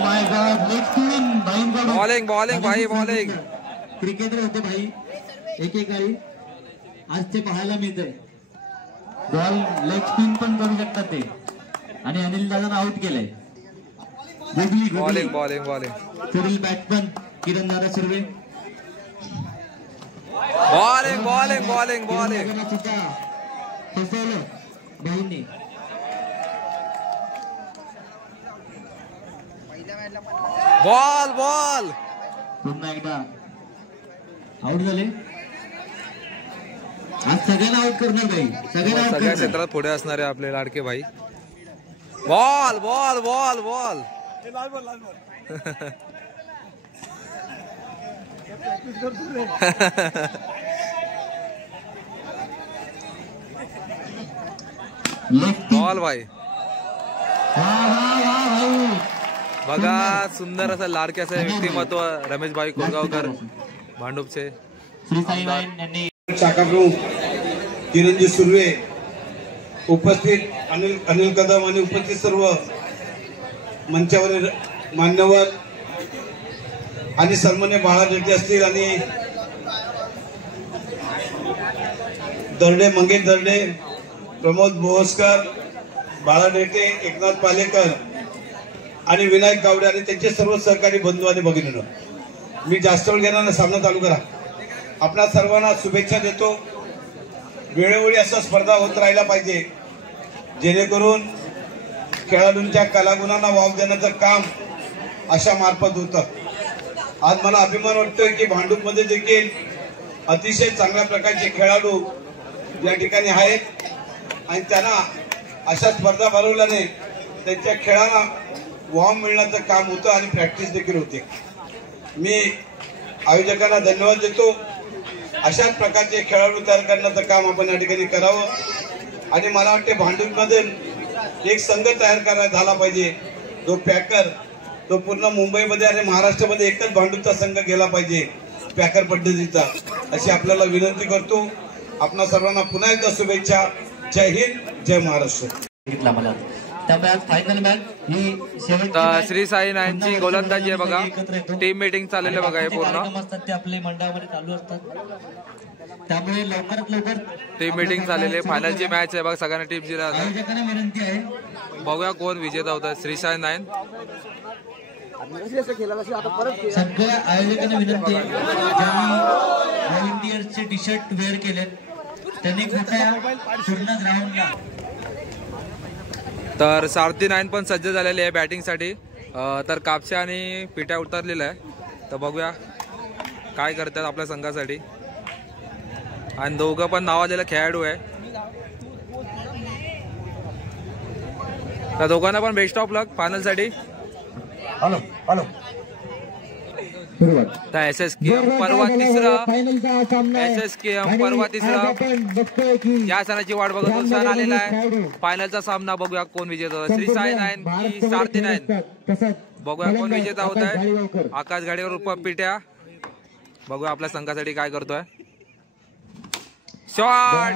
my God leg spin. Bowling भाई बॉलिंग. क्रिकेटर होते भाई एकेकाळी. आज ते पाहायला मिळतंय. बॉल लेग स्पिन पण करू शकतात ते. आणि अनिल दादांना आउट केलंय. बॉलिंग पुढील बॅट्समन किरण दादा सुर्वे. बॉलिंग सुद्धा फसवलं भाईंनी. बॉल पुन्हा एकदा आउट झाले. आज सगळ्यांना आउट करणार भाई. सगळ्या क्षेत्रात पुढे असणारे आपले लाडके भाई. बॉल बॉल भाई. बघा सुंदर असं लाडके असं व्यक्तिमत्व रमेश भाई कोरगावकर भांडूपचे. शाखा प्रमुख किरणजी सुर्वे, उपस्थित अनिल कदम आणि उपस्थित सर्व मंचावरील मान्यवर आणि सन्मान्य बाळा डेटे असतील आणि मंगेश दर्डे, प्रमोद बोहसकर, बाळा डेटे, एकनाथ पालेकर आणि विनायक गावडे आणि त्यांचे सर्व सहकारी बंधू आणि भगिनींनो, मी जास्त वेळ घेणार सामना चालू करा. आपणा सर्वांना शुभेच्छा देतो. वेळोवेळी असा स्पर्धा होत राहिला पाहिजे जेणेकरून खेळाडूंच्या कलागुणांना वाव देण्याचं काम अशा मार्फत होतं. आज मला अभिमान वाटतोय की भांडूपमध्ये देखील अतिशय चांगल्या प्रकारचे खेळाडू या ठिकाणी आहेत आणि त्यांना अशा स्पर्धा भरवल्याने त्यांच्या खेळाला वाव मिळण्याचं काम होतं आणि प्रॅक्टिस देखील होते. मी आयोजकांना धन्यवाद देतो. अशाच प्रकारचे खेळाडू तयार करण्याचं काम आपण या ठिकाणी करावं आणि मला वाटते भांडूपमध्ये एक संघ तयार झाला पाहिजे. तो पॅकर तो पूर्ण मुंबईमध्ये आणि महाराष्ट्रामध्ये एकच भांडूपचा संघ गेला पाहिजे पॅकर पद्धतीचा, अशी आपल्याला विनंती करतो. आपणा सर्वांना पुन्हा एकदा शुभेच्छा. जय हिंद, जय महाराष्ट्र. फायनल मॅच ही तर श्री साई 9 ची गोलंदाजी आहे बघा. टीम मीटिंग चाललेली बघा. हे पूर्ण ते आपले मंडळामध्ये चालू असतात त्यामुळे लवकरात लवकर टीम मीटिंग चाललेली. फायनलची मॅच आहे बघा. सगळ्यांना टीमची आयोजकांना विनंती आहे. बघूया कोण विजेता होता. श्री साई 9 सगळ्या आयोजकांना विनंती आहे ज्यांनी व्हॉलंटियर्सचे टी शर्ट वेअर केलेत त्यांनी कृपया पूर्ण ग्राउंडला. तर सारथी 9 पण सज्ज झालेले आहे बॅटिंगसाठी. तर कापशा आणि पिट्या उतरलेला आहे. तर बघूया काय करतात आपल्या संघासाठी. आणि दोघं पण नावाजलेला खेळाडू आहे. तर दोघांना पण बेस्ट ऑफ लक फायनलसाठी. तर SSKM परवा तिसरा या सणाची वाट बघत सण आलेला आहे. फायनलचा सामना बघूया कोण विजेता होता. श्री साई 9 की सारथी 9. बघूया कोण विजेता होत आहे. आकाश गाडीवर उप पिट्या. बघूया आपल्या संघासाठी काय करतोय. शॉट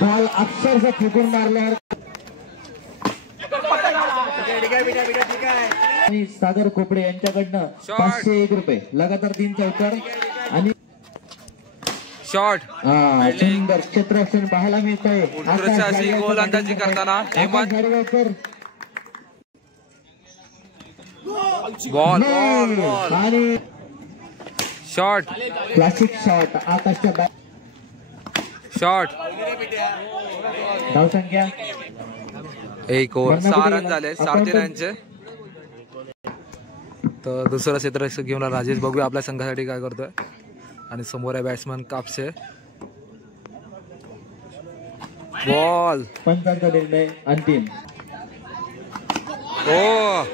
बॉल अक्षरशः फेकून मारल्यावर आणि सागर खोपडे यांच्याकडनं 501 रुपये लगातार 3 चौकार आणि शॉट. सुंदर क्षेत्ररक्षण पाहायला मिळत आहे. अशी गोलंदाजी करताना हेमंत बॉल बॉल बॉल आणि शॉट क्लासिक शॉट आकाशच्या शॉट धावसंख्या 1 ओव्हर 6 रन झाले सारथीनांचे. तर दुसरं क्षेत्ररक्षक घेऊन राजेश. बघूया आपल्या संघासाठी काय करतोय. आणि समोर आहे बॅट्समन कापसे. बॉल पंचांचा निर्णय अंतिम. हो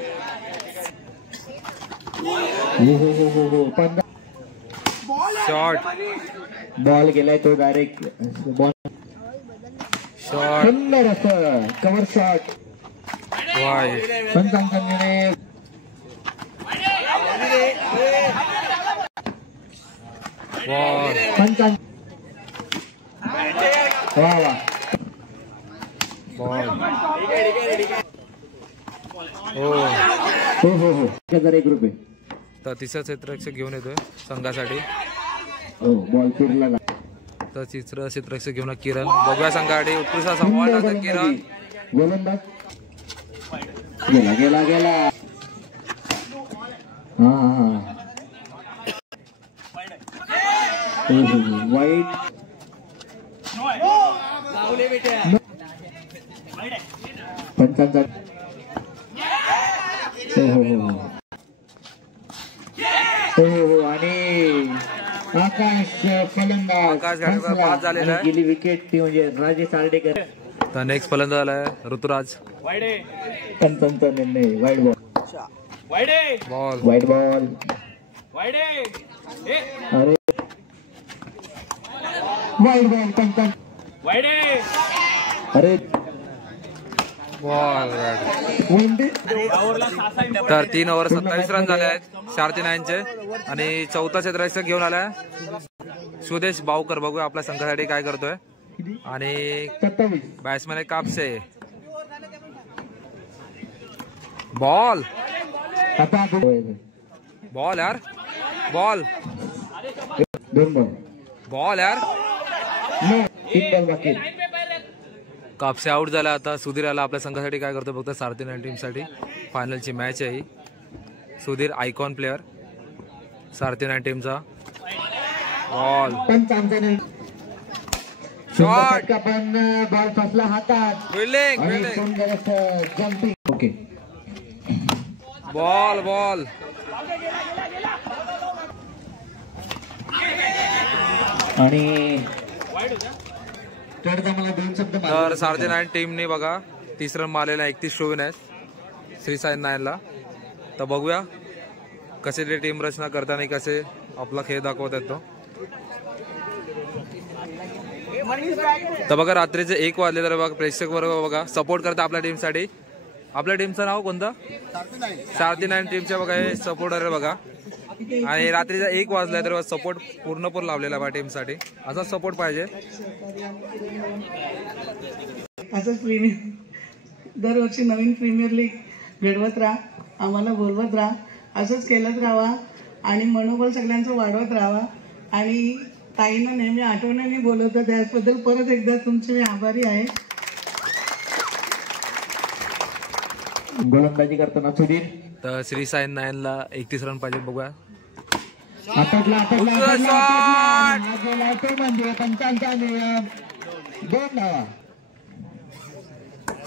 शॉट बॉल गेलाय तो डायरेक्ट बॉल शॉट सुंदर असं कव्हर शॉट. वाय पंचांचा निर्णय बॉल पंचां वा वा बॉल हो. हो हो हो 1 रुपये. तर तिसरा क्षेत्ररक्षक घेऊन येतोय संघासाठी. हो बॉल फिरला. तर तिसरं क्षेत्ररक्षक घेऊन किरण. बघूया संघासाठी उत्कृष्ट असा बॉल टाकतो किरण. गोलंदाज गेला गेला गेला. हा हा वाईट पंचांचा. हो हो हो हो हो आणि आकाश फलंदाज आकाश गाडीवर बाद झालेला आहे. गेली विकेट ती म्हणजे राजेश आर्डेकर. तर नेक्स्ट फलंदाज आलाय ऋतुराज. पंचांचा निर्णय वाईट बॉल. Ball wide ball. अरे वाईट बॉल पंचांचा. अरे बॉल. तर 3 ओव्हर 27 रन झाले आहेत सारथीनांचे. आणि चौथा क्षेत्ररक्षक घेऊन आलाय सुदेश बावकर. बघूया आपल्या संघासाठी काय करतोय. आणि 27. बॅट्समॅन आहे कापसे. बॉल आता बॉल यार बॉल 2 बॉल. बॉल यार. 3 बॉल बाकी. कापसे आउट झाला. आता सुधीर आला आपल्या संघासाठी काय करतो फक्त सारथीनान टीमसाठी. फायनलची मॅच आहे ही. सुधीर आयकॉन प्लेअर सारथीनान टीमचा. बॉल शॉट पण बॉल फसला हातात. फिल्डिंग आणि फिल्डिंग. सुंदर असं जम्पिंग. ओके बॉल बॉल आणि तर मला 2 शब्द तर सारथीनान टीमने बघा 30 रन मारलेला 31 शोभन आहे श्री साई नायनला. तर बघूया कसे ते टीम रचना करताना कसे आपला खेळ दाखवत आहेत तो. तर बघा रात्रीचे 1 वाजले तर बघा प्रेक्षक वर्ग बघा सपोर्ट करता आपल्या टीमसाठी. आपल्या टीमचं नाव कोणतं सारथीनान टीमच्या बघा हे सपोर्टर आहे बघा. आणि रात्रीचा 1 वाजला तर सपोर्ट पूर्ण लावलेला बघा टीमसाठी. असा सपोर्ट पाहिजे. असंच दरवर्षी नवीन प्रीमियर लीग घडवत राहा. आम्हाला बोलवत राहा. असंच केलंच राहावा आणि मनोबल सगळ्यांचं वाढवत राहावा. आणि ताईंना नेहमी आठवणीने बोलवतं त्याबद्दल परत एकदा तुमचे मी आभारी आहे. गोलंदाजी करताना सुधीर. तर श्री साई नायनला 31 रन पाहिजे. बघूया आपटला म्हणजे पंचांचा 2 धावा.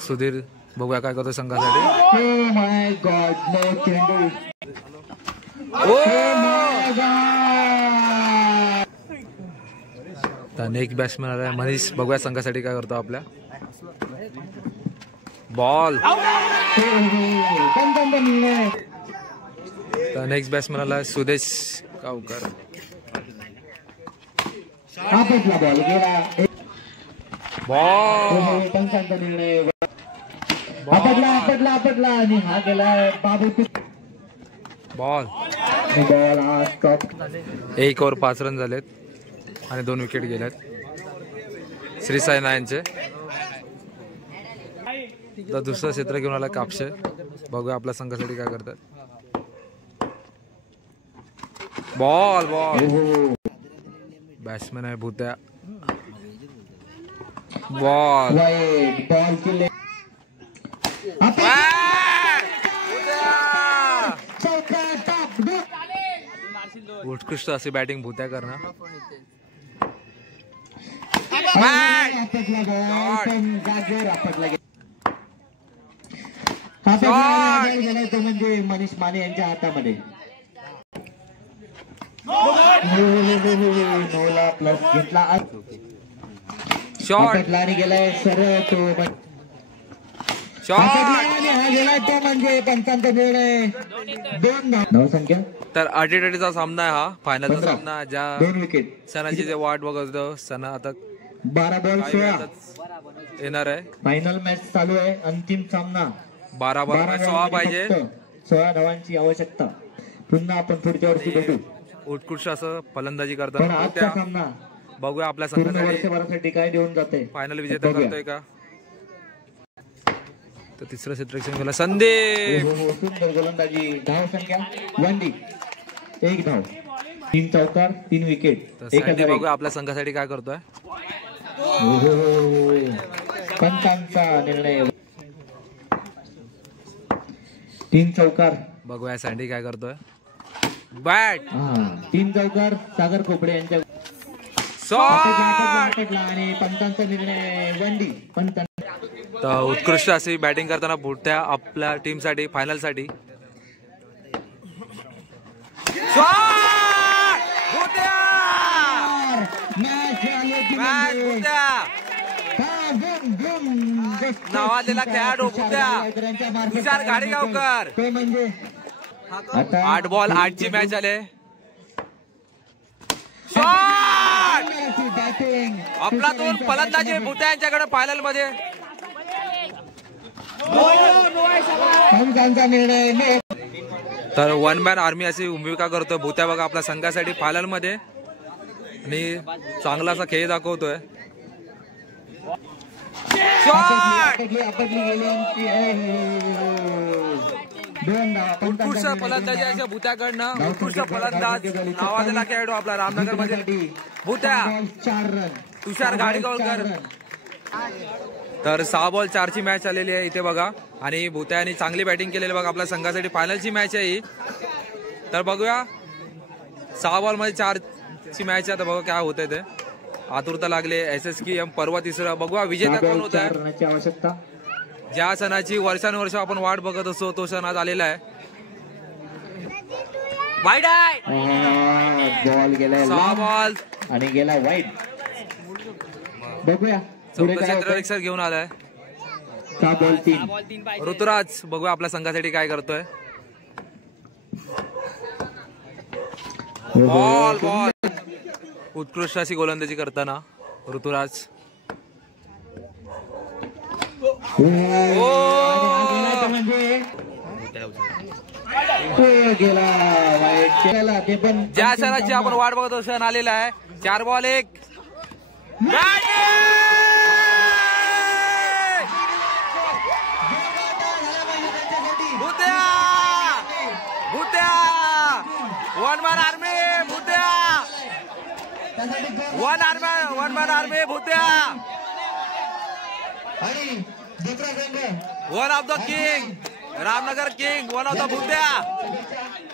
सुधीर बघूया काय करतो संघासाठी. ओ माय गॉड नो चेंडू. तर नेक्स्ट बॅट्समॅन आलाय मनीष. बघूया संघासाठी काय करतो आपल्या. बॉल तर नेक्स्ट बॅट्समॅन आलाय सुदेश गावकर. आपटला बॉल गेला. बॉल पंचांचा निर्णय. आपटला आणि हा गेला बाबू. बॉल बॉल हा स्टॉप. 1 ओव्हर 5 रन झालेत आणि 2 विकेट गेल्यात श्री साई नायनचे. तर दुसरं क्षेत्र घेऊन आला कापसे. बघूया आपल्या संघासाठी काय करतात. बॉल बॉल बॅट्समॅन आहे भूत्या. बॉल बॉल केले. उत्कृष्ट अशी बॅटिंग भूत्या करणं. तो म्हणजे मनीष माने यांच्या हातामध्ये नोला प्लस घेतला. शॉट आणि गेलाय सरळ तो शॉट गेला तो म्हणजे पंचांचा निर्णय 2 धावसंख्या. तर अटीतटीचा सामना आहे हा, फायनलचा सामना. ज्या 2 विकेट सणाची जे वाट बघत होतो सणा आता 12 बॉल 16 येणार आहे. फायनल मॅच चालू आहे. अंतिम सामना 12 बॉल 16 पाहिजे. 16 धावांची आवश्यकता. पुन्हा आपण पुढच्या वर्षी भेटू. उत्कृष्ट असं फलंदाजी पण करताना आजचा सामना बघूया आपल्या पूर्ण संघासाठी वर्षभरासाठी काय देऊन जाते. फायनल विजेता करतोय का. तर तिसरं क्षेत्ररक्षण केलं संदीप. सुंदर गोलंदाजी. धाव संख्या 1 1 धाव 3 चौकार 3 विकेट. संदीप बघूया आपल्या संघासाठी काय करतोय. पंचांचा निर्णय 3 चौकार. बघूया सँडी काय करतोय. बॅट 3 चौकार सागर खोपडे यांच्या आणि पंचांचा निर्णय 1 तर उत्कृष्ट अशी बॅटिंग करताना भुट्या आपल्या टीम साठी फायनल साठी. नावाजलेला खेळाडू भुट्या विचार गाडीगावकर. ते म्हणजे 8 बॉल 8 ची मॅच आले. आपला 2 फलंदाजी भुट्या यांच्याकडे फायनल मध्ये. पंचांचा निर्णय. तर 1 मॅन आर्मी अशी भूमिका करतोय भुत्या बघा आपल्या संघासाठी फायनल मध्ये आणि चांगला असा खेळ दाखवतोय. उत्कृष्ट फलंदाजी अशा भुत्याकडनं. उत्कृष्ट फलंदाज नावाजलेला खेळाडू आपला रामनगर मध्ये भुत्या 4 रन. तुषार गाडीगावकर. तर 6 बॉल 4 ची मॅच आलेली आहे इथे बघा आणि भुत्याने चांगली बॅटिंग केलेली बघा आपल्या संघासाठी फायनलची मॅच आहे ही. तर बघूया 6 बॉल मध्ये 4 ची मॅच आहे. तर बघा काय होतंय ते. आतुरता लागले. SSKM परवा तिसरा. बघूया विजेता कोण होत आहे. आवश्यकता. ज्या सणाची वर्षानुवर्ष आपण वाट बघत असतो तो सण आज आलेला आहे. वाईड आहे. बॉल गेला 6 बॉल आणि गेला वाईड. बघूया क्षेत्ररक्षक घेऊन आलाय. 6 बॉल 3. ऋतुराज बघूया आपल्या संघासाठी काय करतोय. बॉल बॉल उत्कृष्ट अशी गोलंदाजी करताना ऋतुराज. ज्या सणाची आपण वाट बघतो सण आलेला आहे. 4 ball 1. Bhutya Bhutya 1 man army Bhutya 1 man army Bhutya. 1 of the king Ramnagar king 1 of the Bhutya.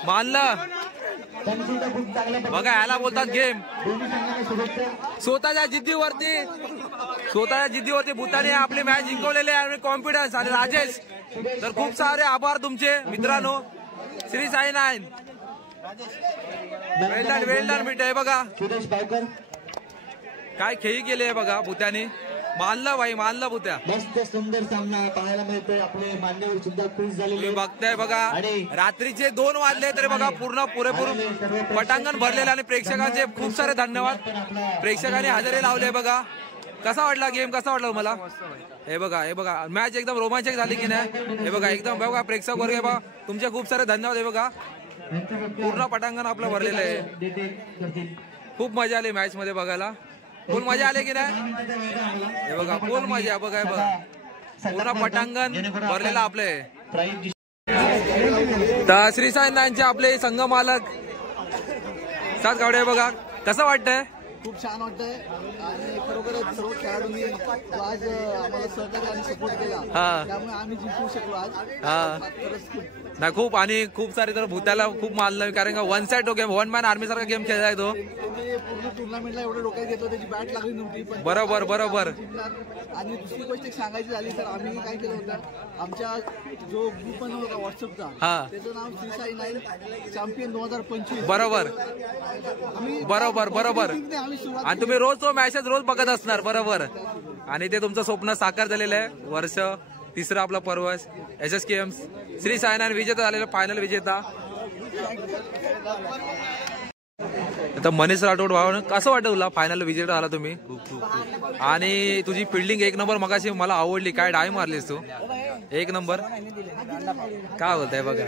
मानलं बघा याला बोलतात गेम. स्वतःच्या जिद्दीवरती भूताने आपली मॅच जिंकवलेली आहे आणि कॉन्फिडन्स. आणि राजेश तर खूप सारे आभार तुमचे मित्रांनो. श्री साई 9 वेल्डन मिठ आहे बघा. काय खेळी केली आहे बघा भूत्याने. मानलं भाई मानलं भूत्या. मस्त सुंदर सामना पाहायला मिळतोय. आपले मान्यवर सुद्धा खुश झालेले बघताय बघा. रात्रीचे 2 वाजले तरी बघा पुरेपूर पटांगण भरलेलं आणि प्रेक्षकांचे खूप सारे धन्यवाद. प्रेक्षकांनी हजेरी लावले बघा. कसा वाटला गेम. कसा वाटला मला. हे बघा मॅच एकदम रोमांचक झाली की नाही. हे बघा एकदम बघा प्रेक्षक वर्ग बघा तुमचे खूप सारे धन्यवाद. हे बघा पूर्ण पटांगण आपलं भरलेलं आहे. खूप मजा आली मॅच मध्ये बघायला. फुल मजा आली की नाही. हे बघा फुल मजा बघा. पूर्ण पटांगण भरलेलं आपले. तर श्री साई 9 चे आपले संघ मालक 7 गावडे बघा. कसं वाटतंय. खूप छान वाटतंय आणि खरोखरच सर्व खेळाडूंनी जो आज आम्हाला सहकार्य आणि सपोर्ट केला त्यामुळे आम्ही जिंकू शकलो आज. नाही खूप आणि खूप सारे तर भूताला खूप मानलं कारण का one side game one man army सारखा गेम खेळलाय तो. पूर्ण टुर्नामेंटला एवढं डोक्यात घेतलं त्याची बॅट लागली नव्हती. बरोबर बरोबर. आणि दुसरी गोष्ट एक सांगायची झाली तर आम्ही काय केलं होतं आमच्या जो ग्रुप बनवला होता व्हॉट्सअपचा त्याचं नाव श्री साई नाईन चॅम्पियन 2025. बरोबर बरोबर बरोबर. आणि तुम्ही रोज तो मॅचेस रोज बघत असणार. बरोबर. आणि ते तुमचं स्वप्न साकार झालेलं आहे. वर्ष तिसरा आपला पर्व SSKM श्री साईनाथ विजेता झालेला फायनल विजेता. आता मनीष राठोड भाऊ कसं वाटतं तुला फायनल विजेता झाला तुम्ही आणि तुझी फिल्डिंग एक नंबर मगाशी मला आवडली. काय डाय मारलीस तू एक नंबर. काय बोलताय बघा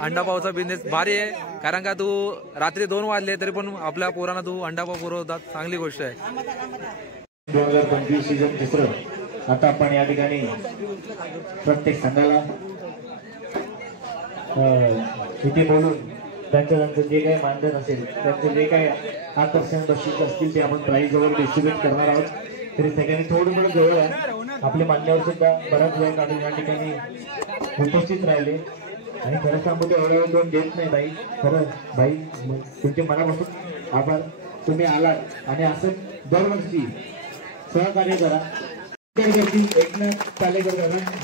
अंडा पावचा बिझनेस भारी आहे कारण का तू रात्री 2 वाजले तरी पण आपल्या पोरांना तू अंडा पाव पुरवतात. चांगली गोष्ट आहे. 2025 सीझन तिसरं. आता आपण या ठिकाणी प्रत्येक संघाला इथे बोलून त्यांचं जे काही मानधन असेल त्यांचे जे काही आकर्षण बक्षीस असतील ते आपण प्राईज जवळ डिस्ट्रीब्यूट करणार आहोत. तरी सगळ्यांनी थोडं जवळ आहे. आपले मान्यवर सुद्धा बराच वेळ काढून या ठिकाणी उपस्थित राहिले आणि खरं सांगू ते एवढ्या वेळ देत नाही बाई. खरं बाई तुमचे मनापासून आभार. तुम्ही आलात आणि असं दरवर्षी सहकार्य करा.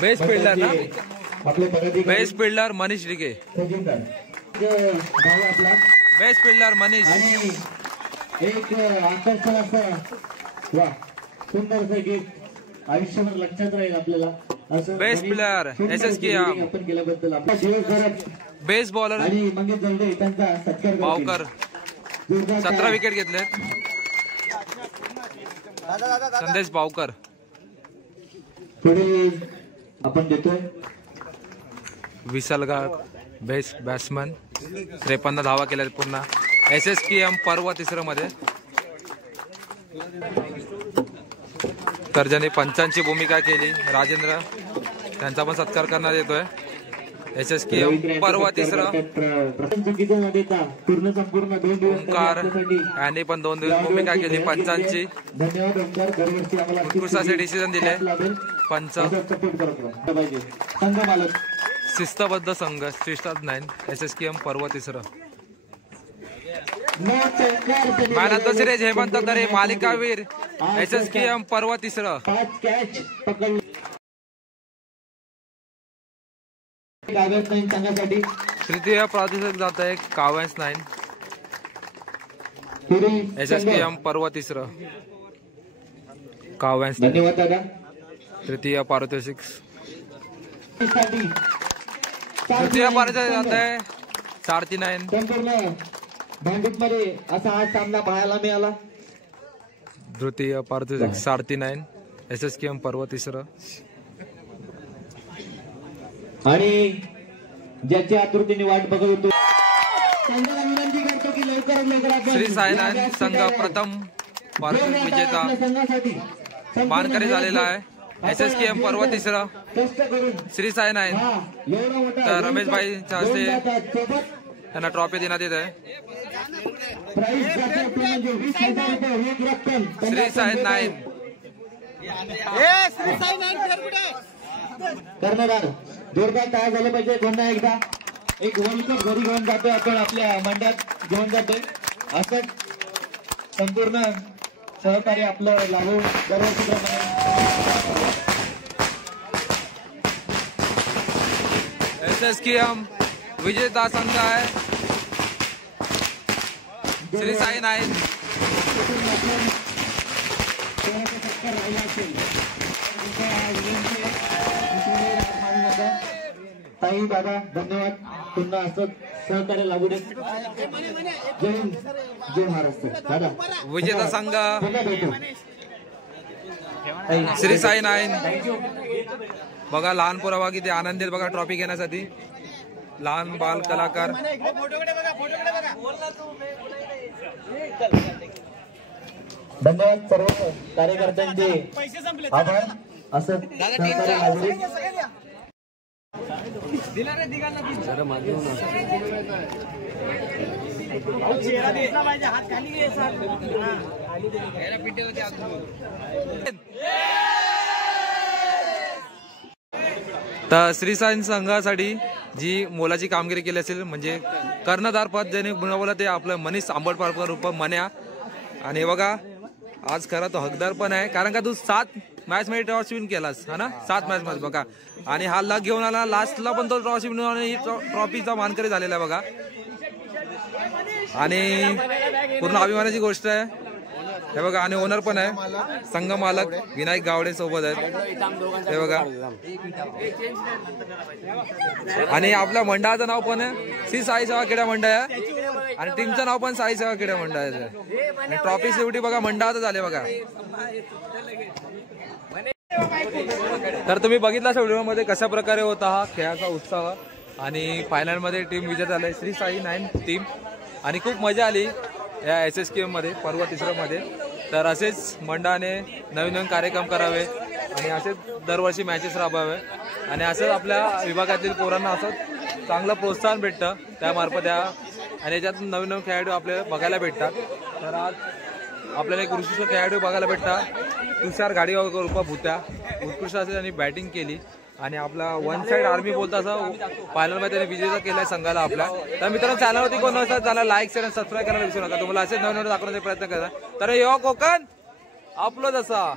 बेस्ट फिल्डर ना आपले best fielder Manish Rige. Best fielder Manish. आणि एक आकर्षण असं वा सुंदर असं गिफ्ट आयुष्यभर लक्षात राहील आपल्याला. असं बेस्ट प्लेअर SSKM आपण केल्याबद्दल आपल्या दिवसभरात बेस्ट बॉलर आणि मंगेश जवडे त्यांचा सत्कार भावकर 17 विकेट घेतले. संदेश भावकर पुढे आपण देतोय विसलगार बेस्ट बॅट्समन 53 धावा केल्या पुन्हा SSKM पर्व तिसरं मध्ये. तर ज्याने पंचांची भूमिका केली राजेंद्र त्यांचा पण सत्कार करण्यात येतोय. SSKM पर्व तिसरं ओंकार यांनी पण 2 दिवस भूमिका केली पंचांची. उत्कृष्ट असे डिसिजन दिले पंच. शिस्तबद्ध संघ श्रीस्टार 9 SSKM पर्व तिसरं. Man of the series Hemant Tare मालिकावीर SSKM पर्व तिसरं. तृतीय प्रादेशिक जात आहे काव्यांश 9 SSKM पर्व तिसरं. काव्यांश धन्यवाद दादा. तृतीय पारितोषिक तृतीय पारितोषिक जात आहे सारथी 9. भांडूप मध्ये असा हा सामना पाहायला मिळाला. तृतीय पारितोषिक सारथी 9 SSKM पर्व तिसरं. आणि ज्याची आतुरतेने वाट बघत होतो संघाला विनंती करतो की लवकरात लवकर श्री साईनाथ संघ प्रथम पारितोषिक विजेता मानकरी झालेला आहे. SSKM पर्व तिसरं श्री साईनाथ. तर रमेशभाईच्या हस्ते त्यांना ट्रॉफी देण्यात येत आहे. श्री साईनाथ कर्णधार जोरदार तयार झाले पाहिजे. पुन्हा एकदा एक वर्ल्ड कप घरी घेऊन जातोय आपण आपल्या मंडळात घेऊन जातोय. असंच संपूर्ण सहकार्य आपलं लागू दरवर्षीप्रमाणे. SSKM विजेता संघ आहे श्री साईनाथ. ताई दादा धन्यवाद. पुन्हा असं सहकार्य लागू दे. जय हिंद जय महाराष्ट्र. दादा विजेता संघ पुन्हा भेटू. श्री साईनाथ. बघा लहान पोरावा किती आनंदी बघा ट्रॉफी घेण्यासाठी. लहान बाल कलाकार धन्यवाद सर्व कार्यकर्त्यांचे आभार. असं सहकार्य लागू दे. दिला रे दिगांना तर श्री साई संघासाठी जी मोलाची कामगिरी केली असेल म्हणजे कर्णधार पद ज्याने बनवलं ते आपलं मनीष आंबटपारकर रूप मन्या. आणि बघा आज खरा तो हकदार पण आहे कारण का तू 7 मॅच मध्ये टॉस विन केलास हा ना 7 मॅच मध्ये बघा. आणि हा लक घेऊन आला लास्टला पण तो टॉस विन आणि ही ट्रॉफीचा मानकरी झालेला आहे बघा. आणि पूर्ण अभिमानाची गोष्ट आहे हे बघा. आणि ओनर पण आहे संघ मालक विनायक गावडे सोबत आहेत हे बघा. आणि आपल्या मंडळाचं नाव पण आहे श्री साई सेवा क्रीडा मंडळ आहे आणि टीमचं नाव पण साई सेवा क्रीडा मंडळाचं आहे. आणि ट्रॉफी शेवटी बघा मंडळाचं झाले बघा. तर तुम्ही बघितला व्हिडिओमध्ये कशा प्रकारे होता हा खेळाचा उत्साह. आणि फायनल मध्ये टीम विजय झाले श्री साई 9 टीम. आणि खूप मजा आली या SSKM मध्ये पर्व 3 मध्ये. तर असेच मंडळाने नवीन नवीन कार्यक्रम करावे आणि असेच दरवर्षी मॅचेस राबवावे आणि असंच आपल्या विभागातील पोरांना असं चांगलं प्रोत्साहन भेटतं त्यामार्फत आणि याच्यात नवीन नवीन खेळाडू आपल्याला बघायला भेटतात. तर आज आपल्याला एक उत्कृष्ट खेळाडू बघायला भेटतात. तुषार गाडीगावकर रूपा भूत्या उत्कृष्ट असेल आणि बॅटिंग केली. आणि आपला वन साइड आर्मी बोलता असं फायनल मध्ये त्याने विजय केलाय संघाला आपला. तर मित्रांनो चॅनलवरती कोण नसतात त्याला लाईक शेअर आणि सबस्क्राईब करायला विसरू नका. तुम्हाला असेच नवीन दाखवण्याचा प्रयत्न करा. तर यो कोकण आपलं जसा